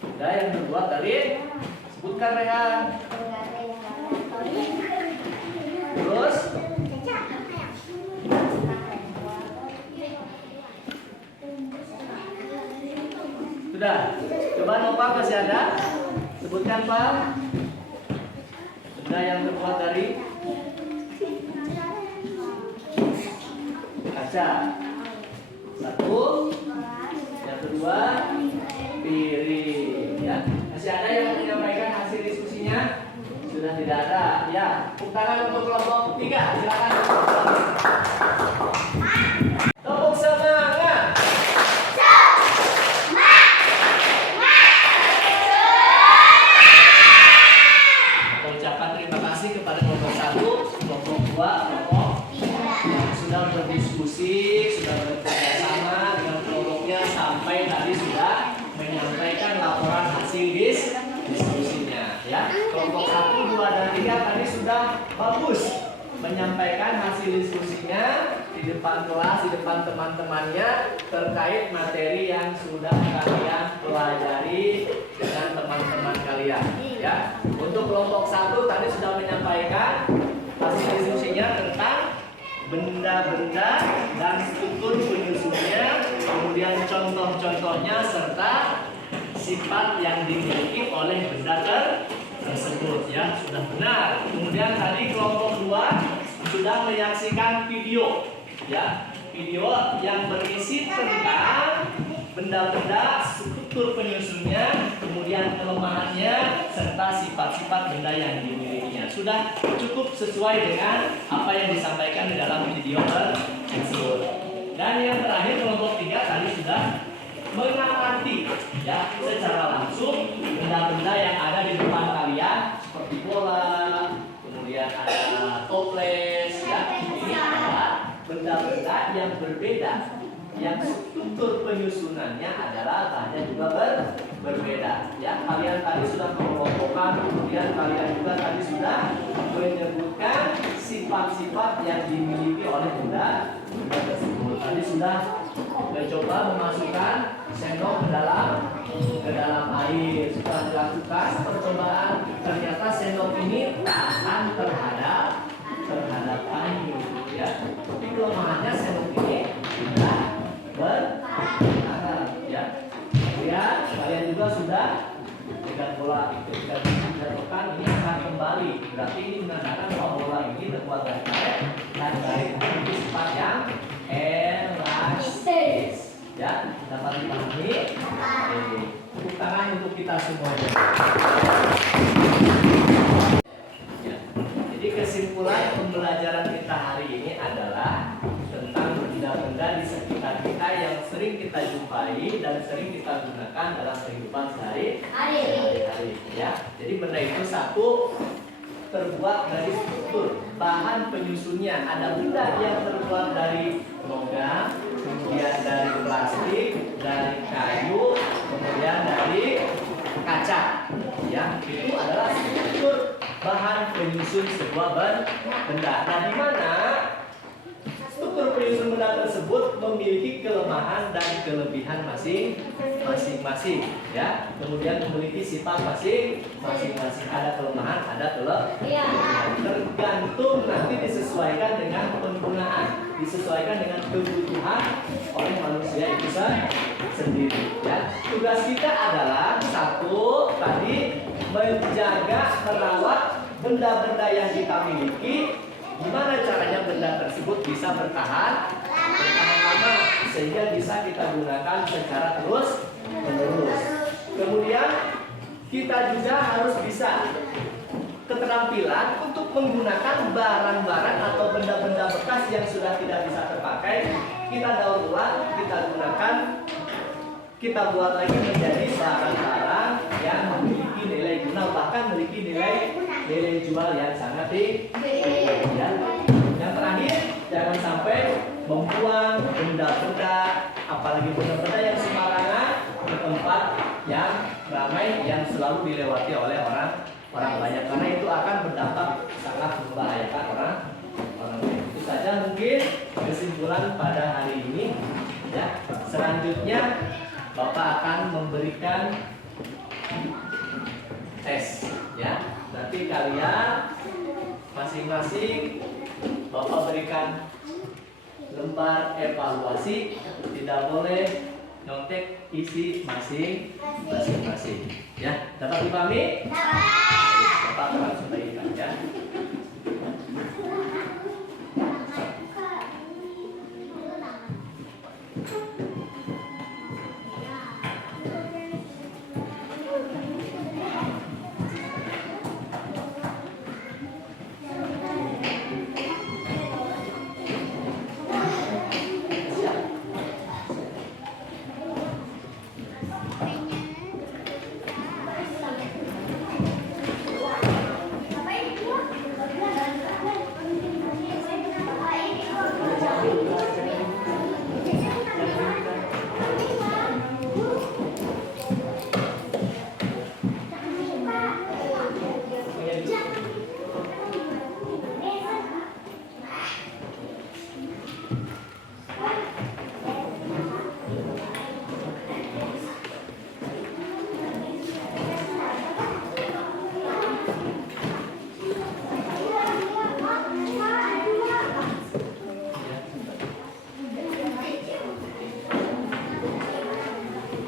benda yang terbuat dari sebutkan Rehan. Pengganti koin. Terus sudah. Coba Nova masih ada? Sebutkan Pak. Benda yang terbuat dari kaca. Satu. Yang kedua piring. Ya. Masih ada yang menyampaikan hasil diskusinya? Sudah tidak ada. Ya. Tepuk tangan untuk kelompok 3. Silakan. Tepuk semangat. Ucapan terima kasih kepada kelompok 1, kelompok 2, kelompok yang sudah berdiskusi, sudah bekerja sama dengan kelompoknya sampai tadi sudah menyampaikan laporan hasil diskusinya. Ya, kelompok 1, 2, dan 3 tadi sudah bagus menyampaikan hasil diskusinya di depan kelas, di depan teman-temannya terkait materi yang sudah kalian pelajari dengan teman-teman kalian. Ya, untuk kelompok 1 tadi sudah menyampaikan hasil diskusinya tentang benda-benda dan struktur penyusunnya, kemudian contoh-contohnya serta sifat yang dimiliki oleh benda tersebut. Ya, sudah benar. Kemudian tadi kelompok 2 sudah menyaksikan video, ya, video yang berisi tentang benda-benda, struktur penyusunnya, kemudian kelemahannya serta sifat-sifat benda yang dimilikinya. Sudah cukup sesuai dengan apa yang disampaikan di dalam video tersebut. Dan yang terakhir kelompok 3 tadi sudah mengamati, ya, secara langsung benda-benda yang ada di depan kalian seperti bola, kemudian ada toples, ya. Ini adalah benda-benda yang berbeda, yang struktur penyusunannya adalah bahannya juga berbeda. Ya, kalian tadi sudah mengelompokkan, kemudian kalian juga tadi sudah menyebutkan sifat-sifat yang dimiliki oleh benda tersebut. Tadi sudah mencoba memasukkan sendok ke dalam air. Setelah dilakukan percobaan, ternyata sendok ini tahan terhadap air. Ya, tapi kelemahannya sendok ini tidak bertahan. Ya, kemudian kalian juga sudah dengan bola itu tidak dijatuhkan, ini akan kembali. Berarti ini menandakan bahwa bola ini terbuat dari karet dan karet memiliki sifat yang elastis. Ya, dapat dipahami? Tepuk tangan untuk kita semuanya. Ya, jadi kesimpulan pembelajaran kita hari ini adalah tentang benda-benda di sekitar kita yang sering kita jumpai dan sering kita gunakan dalam kehidupan sehari-hari. Ya, jadi benda itu satu terbuat dari struktur bahan penyusunnya. Ada benda yang terbuat dari logam, kemudian dari plastik, dari kayu, kemudian dari kaca. Ya, itu adalah struktur bahan penyusun sebuah benda. Nah, di mana struktur penyusun benda tersebut memiliki kelemahan dan kelebihan masing-masing, ya. Kemudian memiliki sifat masing-masing. Ada kelemahan, ada kelebihan. Tergantung nanti disesuaikan dengan penggunaan, disesuaikan dengan kebutuhan oleh manusia itu sendiri. Ya. Tugas kita adalah satu tadi menjaga, merawat benda-benda yang kita miliki. Gimana caranya benda tersebut bisa bertahan lama sehingga bisa kita gunakan secara terus-menerus. Kemudian kita juga harus bisa keterampilan untuk menggunakan barang-barang atau benda-benda bekas yang sudah tidak bisa terpakai. Kita daur ulang, kita gunakan, kita buat lagi menjadi barang-barang yang memiliki nilai guna, bahkan memiliki nilai jual yang sangat tinggi. Ya. Yang terakhir, jangan sampai membuang benda-benda, apalagi benda-benda yang sembarangan ke tempat yang ramai yang selalu dilewati oleh orang banyak, karena itu akan berdampak sangat membahayakan orang banyak. Itu saja mungkin kesimpulan pada hari ini. Ya, selanjutnya Bapak akan memberikan tes. Ya, nanti kalian masing-masing Bapak berikan lembar evaluasi, tidak boleh nyontek isi masing-masing. Ya, dapat dipahami? Bapak langsung bagikan ya.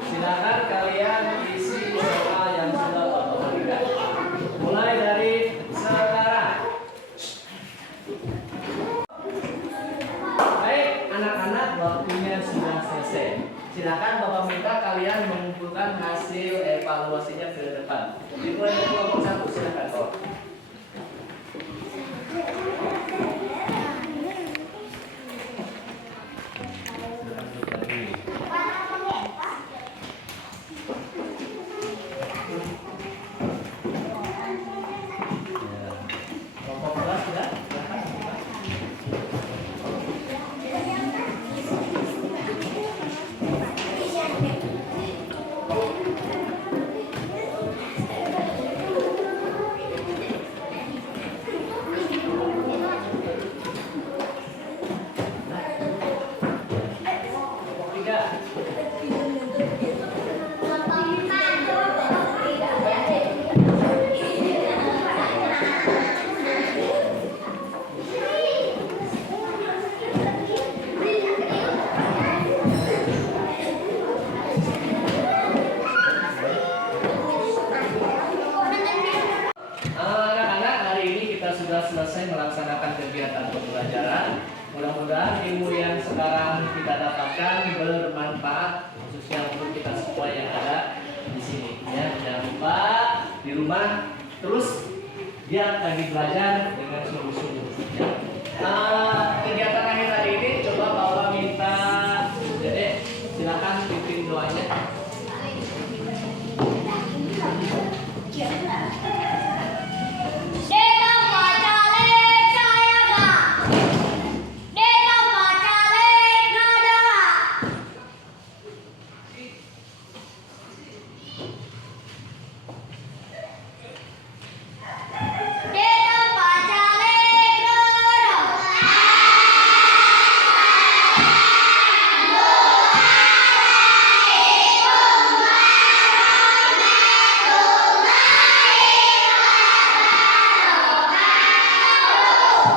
Silakan kalian isi soal yang sudah Bapak berikan. Mulai dari sekarang. Baik, anak-anak, waktunya sudah selesai. Silakan Bapak minta kalian mengumpulkan hasil evaluasinya ke depan. Dimulai dari kelompok 1, silakan Pak. Kelompok kelas sudah? Silakan. Kelompok 3. Anak-anak, hari ini kita sudah selesai melaksanakan kegiatan pembelajaran. Mudah-mudahan ilmu yang sekarang kita dapatkan bermanfaat, khususnya untuk kita semua yang ada di sini. Ya, jangan lupa di rumah terus giat lagi belajar dengan sungguh-sungguh. Ya. Kegiatan akhir hari ini coba Bapak minta, Dede, silakan pimpin doanya.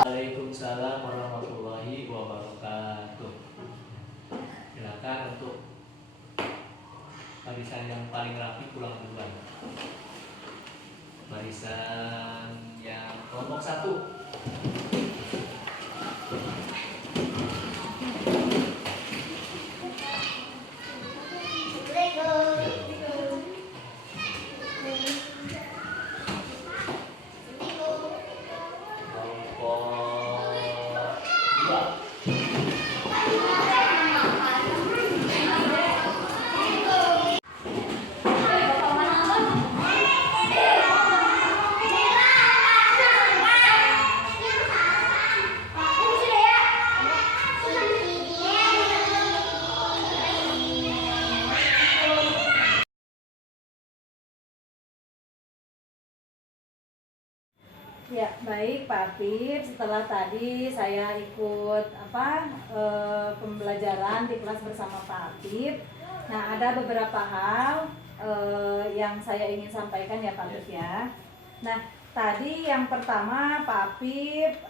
Waalaikumsalam warahmatullahi wabarakatuh. Silakan untuk barisan yang paling rapi pulang duluan. Barisan yang kelompok 1. Ya, baik Pak Apip. Setelah tadi saya ikut pembelajaran di kelas bersama Pak Apip. Nah, ada beberapa hal yang saya ingin sampaikan ya Pak Apip ya. Nah, tadi yang pertama Pak Apip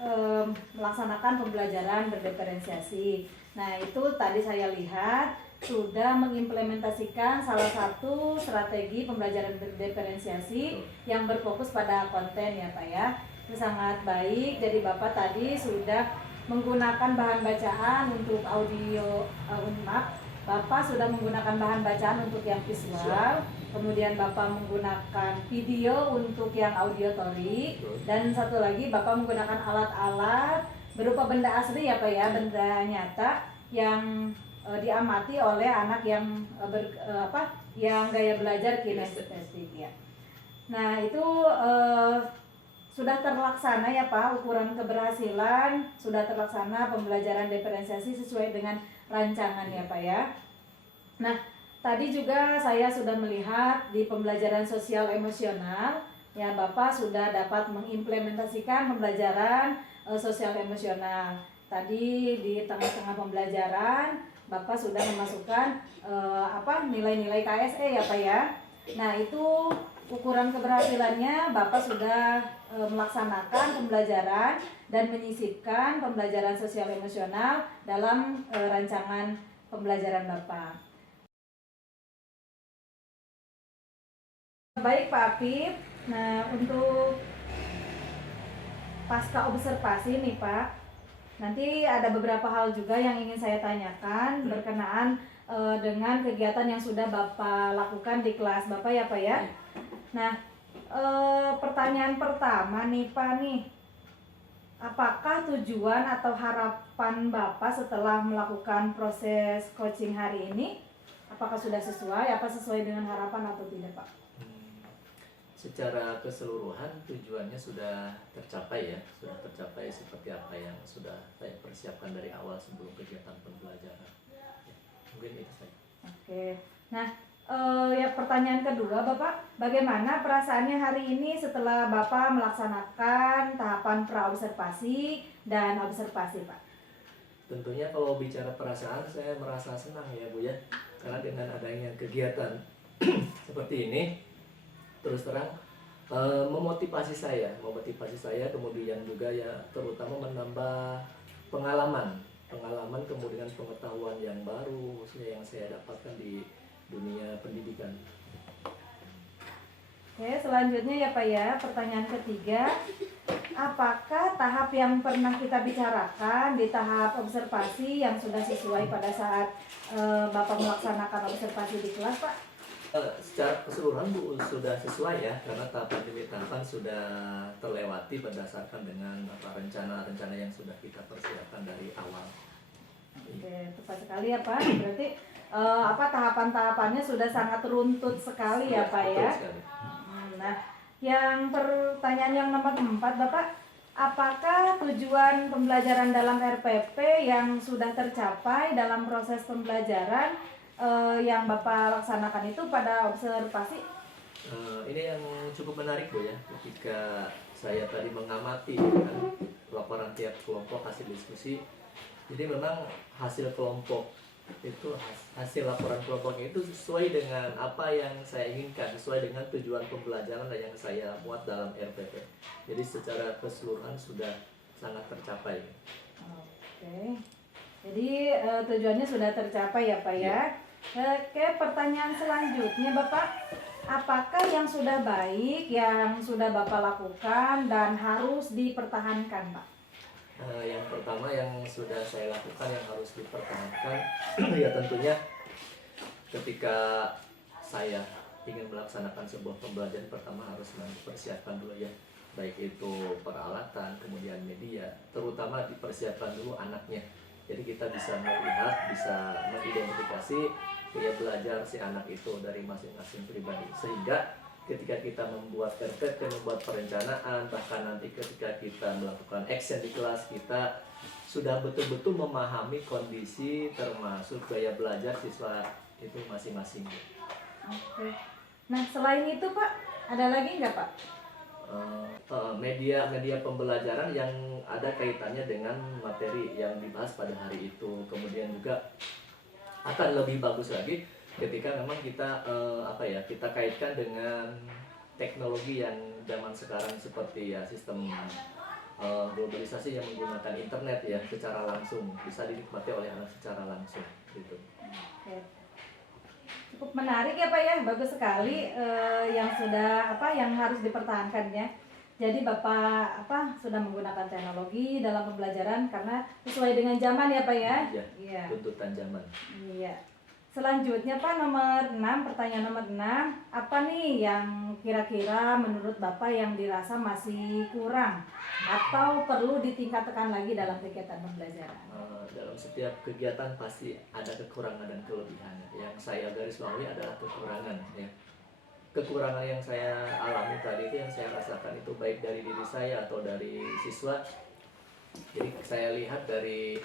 melaksanakan pembelajaran berdiferensiasi. Nah, itu tadi saya lihat sudah mengimplementasikan salah satu strategi pembelajaran berdiferensiasi yang berfokus pada konten ya Pak ya. Itu sangat baik. Jadi Bapak tadi sudah menggunakan bahan bacaan untuk audio, Bapak sudah menggunakan bahan bacaan untuk yang visual, kemudian Bapak menggunakan video untuk yang auditory, dan satu lagi Bapak menggunakan alat-alat berupa benda asli ya Pak ya, benda nyata yang diamati oleh anak yang yang gaya belajar kinestetik ya. Nah, itu sudah terlaksana ya Pak, ukuran keberhasilan sudah terlaksana pembelajaran diferensiasi sesuai dengan rancangan ya Pak ya. Nah, tadi juga saya sudah melihat di pembelajaran sosial emosional ya, Bapak sudah dapat mengimplementasikan pembelajaran sosial emosional. Tadi di tengah-tengah pembelajaran Bapak sudah memasukkan nilai-nilai KSE ya Pak ya. Nah, itu ukuran keberhasilannya Bapak sudah melaksanakan pembelajaran dan menyisipkan pembelajaran sosial emosional dalam rancangan pembelajaran Bapak. Baik Pak Apip. Nah, untuk pasca observasi nih Pak, nanti ada beberapa hal juga yang ingin saya tanyakan berkenaan dengan kegiatan yang sudah Bapak lakukan di kelas Bapak ya Pak ya. Nah, pertanyaan pertama nih Pak nih, apakah tujuan atau harapan Bapak setelah melakukan proses coaching hari ini, apakah sudah sesuai, sesuai dengan harapan atau tidak Pak? Secara keseluruhan tujuannya sudah tercapai ya, sudah tercapai seperti apa yang sudah saya persiapkan dari awal sebelum kegiatan pembelajaran. Ya, mungkin itu saja. Oke, nah ya pertanyaan kedua Bapak, bagaimana perasaannya hari ini setelah Bapak melaksanakan tahapan praobservasi dan observasi Pak? Tentunya kalau bicara perasaan saya merasa senang ya Bu ya, karena dengan adanya kegiatan seperti ini terus terang memotivasi saya kemudian juga ya terutama menambah pengalaman kemudian pengetahuan yang baru khususnya yang saya dapatkan di dunia pendidikan. Oke, selanjutnya ya Pak ya, pertanyaan ketiga, apakah tahap yang pernah kita bicarakan di tahap observasi yang sudah sesuai pada saat Bapak melaksanakan observasi di kelas Pak? Secara keseluruhan Bu sudah sesuai ya, karena tahapan demi tahapan sudah terlewati berdasarkan dengan rencana-rencana yang sudah kita persiapkan dari awal. Oke, tepat sekali ya Pak. Berarti tahapan-tahapannya sudah sangat runtut sekali ya Pak ya. Nah, yang pertanyaan yang nomor 4 Bapak, apakah tujuan pembelajaran dalam RPP yang sudah tercapai dalam proses pembelajaran yang Bapak laksanakan itu pada observasi? Ini yang cukup menarik Bu ya, ketika saya tadi mengamati kan, laporan tiap kelompok hasil diskusi. Jadi memang hasil kelompok itu hasil laporan kelompoknya itu sesuai dengan apa yang saya inginkan, sesuai dengan tujuan pembelajaran yang saya muat dalam RPP. Jadi secara keseluruhan sudah sangat tercapai. Oke. Jadi tujuannya sudah tercapai ya Pak ya. Oke, pertanyaan selanjutnya Bapak, apakah yang sudah baik yang sudah Bapak lakukan dan harus dipertahankan Pak? Yang pertama yang sudah saya lakukan yang harus dipertahankan ya tentunya ketika saya ingin melaksanakan sebuah pembelajaran pertama harus mempersiapkan dulu ya baik itu peralatan, kemudian media, terutama dipersiapkan dulu anaknya. Jadi kita bisa melihat, bisa mengidentifikasi gaya belajar si anak itu dari masing-masing pribadi, sehingga ketika kita membuat RPP, membuat perencanaan, bahkan nanti ketika kita melakukan action di kelas, kita sudah betul-betul memahami kondisi termasuk gaya belajar siswa itu masing-masing. Oke. Nah, selain itu Pak, ada lagi nggak Pak? Media pembelajaran yang ada kaitannya dengan materi yang dibahas pada hari itu. Kemudian juga akan lebih bagus lagi ketika memang kita kita kaitkan dengan teknologi yang zaman sekarang seperti ya sistem globalisasi yang menggunakan internet ya secara langsung, bisa dinikmati oleh anak secara langsung gitu. Oke. Cukup menarik ya Pak ya, bagus sekali yang sudah yang harus dipertahankannya. Jadi Bapak sudah menggunakan teknologi dalam pembelajaran karena sesuai dengan zaman ya Pak ya. Iya. Tuntutan zaman. Iya. Selanjutnya Pak, pertanyaan nomor 6, apa nih yang kira-kira menurut Bapak yang dirasa masih kurang atau perlu ditingkatkan lagi dalam kegiatan pembelajaran? Dalam setiap kegiatan pasti ada kekurangan dan kelebihan. Yang saya garis bawahi adalah kekurangan ya. Kekurangan yang saya alami tadi itu, yang saya rasakan itu baik dari diri saya atau dari siswa. Jadi saya lihat dari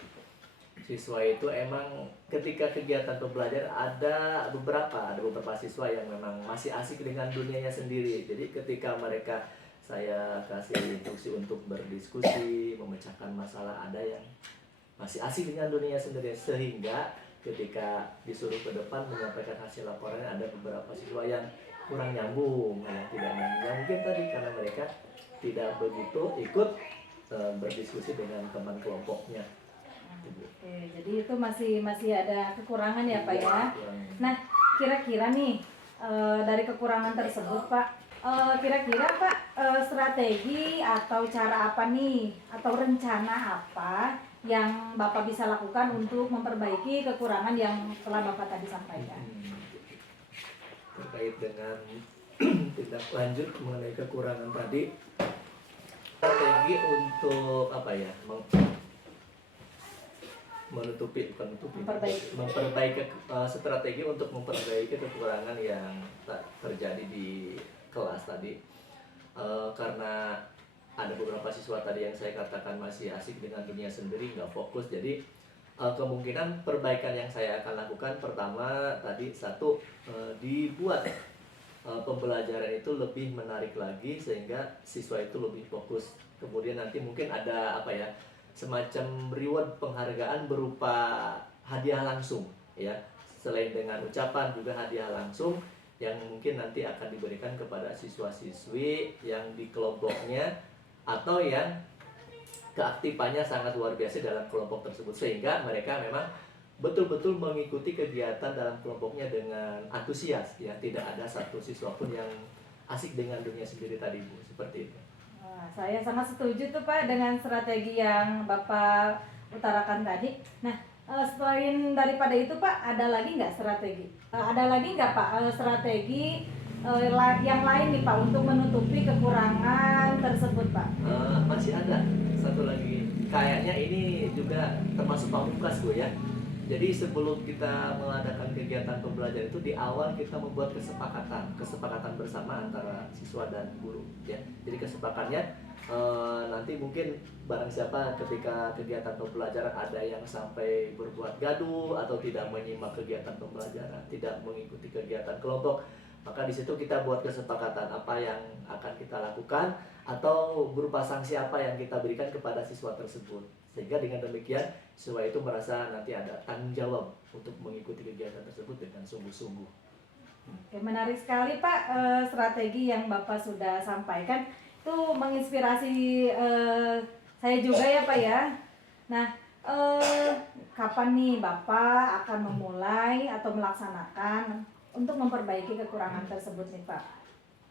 siswa itu emang ketika kegiatan pembelajaran ada beberapa siswa yang memang masih asik dengan dunianya sendiri. Jadi ketika mereka saya kasih instruksi untuk berdiskusi, memecahkan masalah, ada yang masih asik dengan dunianya sendiri, sehingga ketika disuruh ke depan menyampaikan hasil laporannya ada beberapa siswa yang kurang nyambung, yang tidak nyambung mungkin tadi karena mereka tidak begitu ikut berdiskusi dengan teman kelompoknya. Oke, jadi itu masih ada kekurangan ya Pak ya. Nah, kira-kira nih dari kekurangan tersebut Pak, kira-kira Pak strategi atau cara apa nih atau rencana apa yang Bapak bisa lakukan untuk memperbaiki kekurangan yang telah Bapak tadi sampaikan? Terkait dengan tindak lanjut mengenai kekurangan tadi, strategi untuk memperbaiki strategi untuk memperbaiki kekurangan yang terjadi di kelas tadi, karena ada beberapa siswa tadi yang saya katakan masih asik dengan dunia sendiri, nggak fokus. Jadi kemungkinan perbaikan yang saya akan lakukan pertama tadi dibuat pembelajaran itu lebih menarik lagi sehingga siswa itu lebih fokus. Kemudian nanti mungkin ada semacam reward, penghargaan berupa hadiah langsung ya. Selain dengan ucapan juga hadiah langsung yang mungkin nanti akan diberikan kepada siswa-siswi yang di kelompoknya atau yang keaktifannya sangat luar biasa dalam kelompok tersebut, sehingga mereka memang betul-betul mengikuti kegiatan dalam kelompoknya dengan antusias ya. Tidak ada satu siswa pun yang asik dengan dunia sendiri tadi Bu, seperti itu. Saya sangat setuju tuh Pak dengan strategi yang Bapak utarakan tadi. Nah, selain daripada itu Pak, ada lagi nggak strategi? Ada lagi nggak Pak strategi yang lain nih Pak untuk menutupi kekurangan tersebut Pak? Masih ada satu lagi. Kayaknya ini juga termasuk pamungkas Bu ya. Jadi sebelum kita mengadakan kegiatan pembelajaran itu, di awal kita membuat kesepakatan bersama antara siswa dan guru ya. Jadi kesepakatannya nanti mungkin barang siapa ketika kegiatan pembelajaran ada yang sampai berbuat gaduh atau tidak menyimak kegiatan pembelajaran, tidak mengikuti kegiatan kelompok, maka di situ kita buat kesepakatan apa yang akan kita lakukan atau berupa sanksi apa yang kita berikan kepada siswa tersebut. Sehingga dengan demikian siswa itu merasa nanti ada tanggung jawab untuk mengikuti kegiatan tersebut dengan sungguh-sungguh. Oke, menarik sekali Pak strategi yang Bapak sudah sampaikan. Itu menginspirasi saya juga ya Pak ya. Nah, kapan nih Bapak akan memulai atau melaksanakan untuk memperbaiki kekurangan tersebut nih Pak?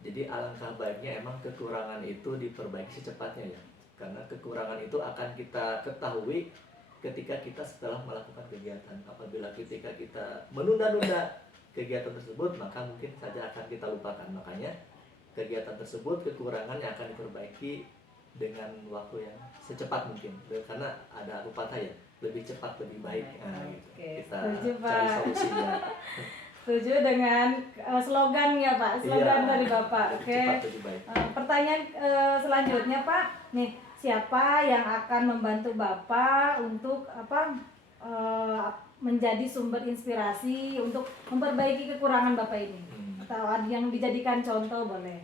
Jadi alangkah baiknya emang kekurangan itu diperbaiki secepatnya ya. Karena kekurangan itu akan kita ketahui ketika kita setelah melakukan kegiatan. Apabila ketika kita menunda-nunda kegiatan tersebut, maka mungkin saja akan kita lupakan. Makanya kegiatan tersebut kekurangannya akan diperbaiki dengan waktu yang secepat mungkin, karena ada pepatah ya, lebih cepat lebih baik. Nah, gitu. Oke, Kita setuju, cari Pak. solusinya. Setuju dengan slogan ya Pak, slogan Iya, dari Bapak. lebih Oke. cepat lebih baik. Pertanyaan selanjutnya Pak, nih siapa yang akan membantu Bapak untuk menjadi sumber inspirasi untuk memperbaiki kekurangan Bapak ini? Atau yang dijadikan contoh boleh?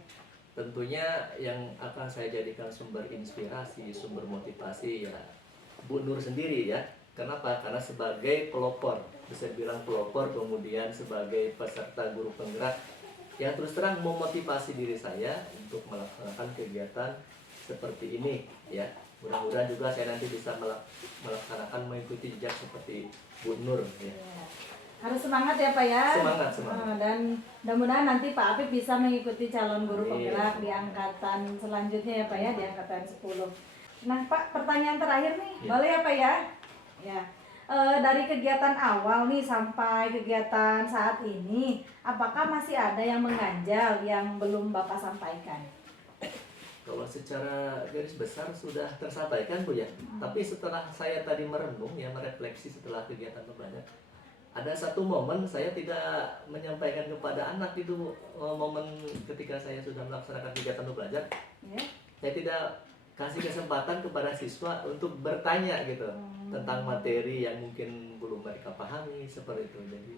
Tentunya yang akan saya jadikan sumber inspirasi, sumber motivasi ya Bu Nur sendiri ya. Kenapa? Karena sebagai pelopor, bisa dibilang pelopor, kemudian sebagai peserta guru penggerak yang terus terang memotivasi diri saya untuk melaksanakan kegiatan seperti ini ya. Mudah-mudahan juga saya nanti bisa melaksanakan mengikuti jejak seperti Bu Nur ya. Harus semangat ya Pak ya. Semangat. Dan mudah-mudahan nanti Pak Apip bisa mengikuti calon guru Amin. penggerak di angkatan selanjutnya ya Pak ya, di angkatan 10. Nah Pak, pertanyaan terakhir nih, Ya. boleh ya Pak ya? Ya. Dari kegiatan awal nih sampai kegiatan saat ini, apakah masih ada yang mengganjal yang belum Bapak sampaikan? Kalau secara garis besar sudah tersampaikan Bu ya. Tapi setelah saya tadi merenung ya, merefleksi setelah kegiatan belajar, ada satu momen saya tidak menyampaikan kepada anak itu Bu. Momen ketika saya sudah melaksanakan kegiatan belajar, Ya. saya tidak kasih kesempatan kepada siswa untuk bertanya gitu tentang materi yang mungkin belum mereka pahami seperti itu. Jadi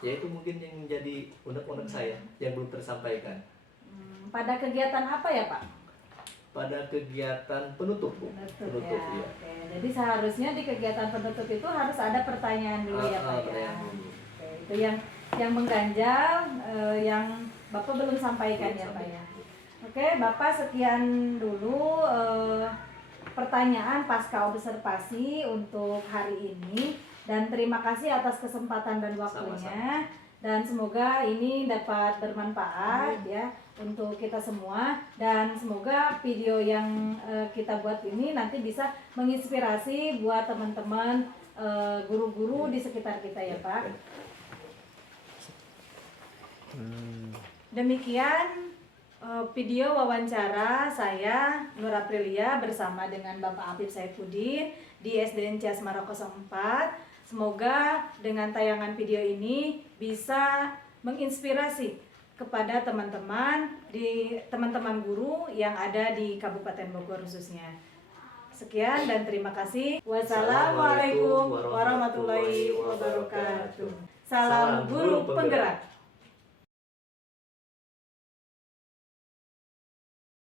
ya itu mungkin yang menjadi unek-unek saya yang belum tersampaikan. Pada kegiatan apa ya Pak? Pada kegiatan penutup Bu. Penutup ya. Ya. Oke. Jadi seharusnya di kegiatan penutup itu harus ada pertanyaan dulu ya Pak ya. Pertanyaan dulu. Oke, itu yang mengganjal yang Bapak belum sampaikan ya Pak ya. Oke, Bapak sekian dulu pertanyaan pasca observasi untuk hari ini, dan terima kasih atas kesempatan dan waktunya. Dan semoga ini dapat bermanfaat ya untuk kita semua, dan semoga video yang kita buat ini nanti bisa menginspirasi buat teman-teman guru-guru di sekitar kita ya Pak. Demikian video wawancara saya Nur Aprilia bersama dengan Bapak Apip Saifuddin di SDN Ciasmara 04. Semoga dengan tayangan video ini bisa menginspirasi kepada teman-teman guru yang ada di Kabupaten Bogor khususnya. Sekian dan terima kasih. Wassalamualaikum warahmatullahi wabarakatuh. Salam guru penggerak.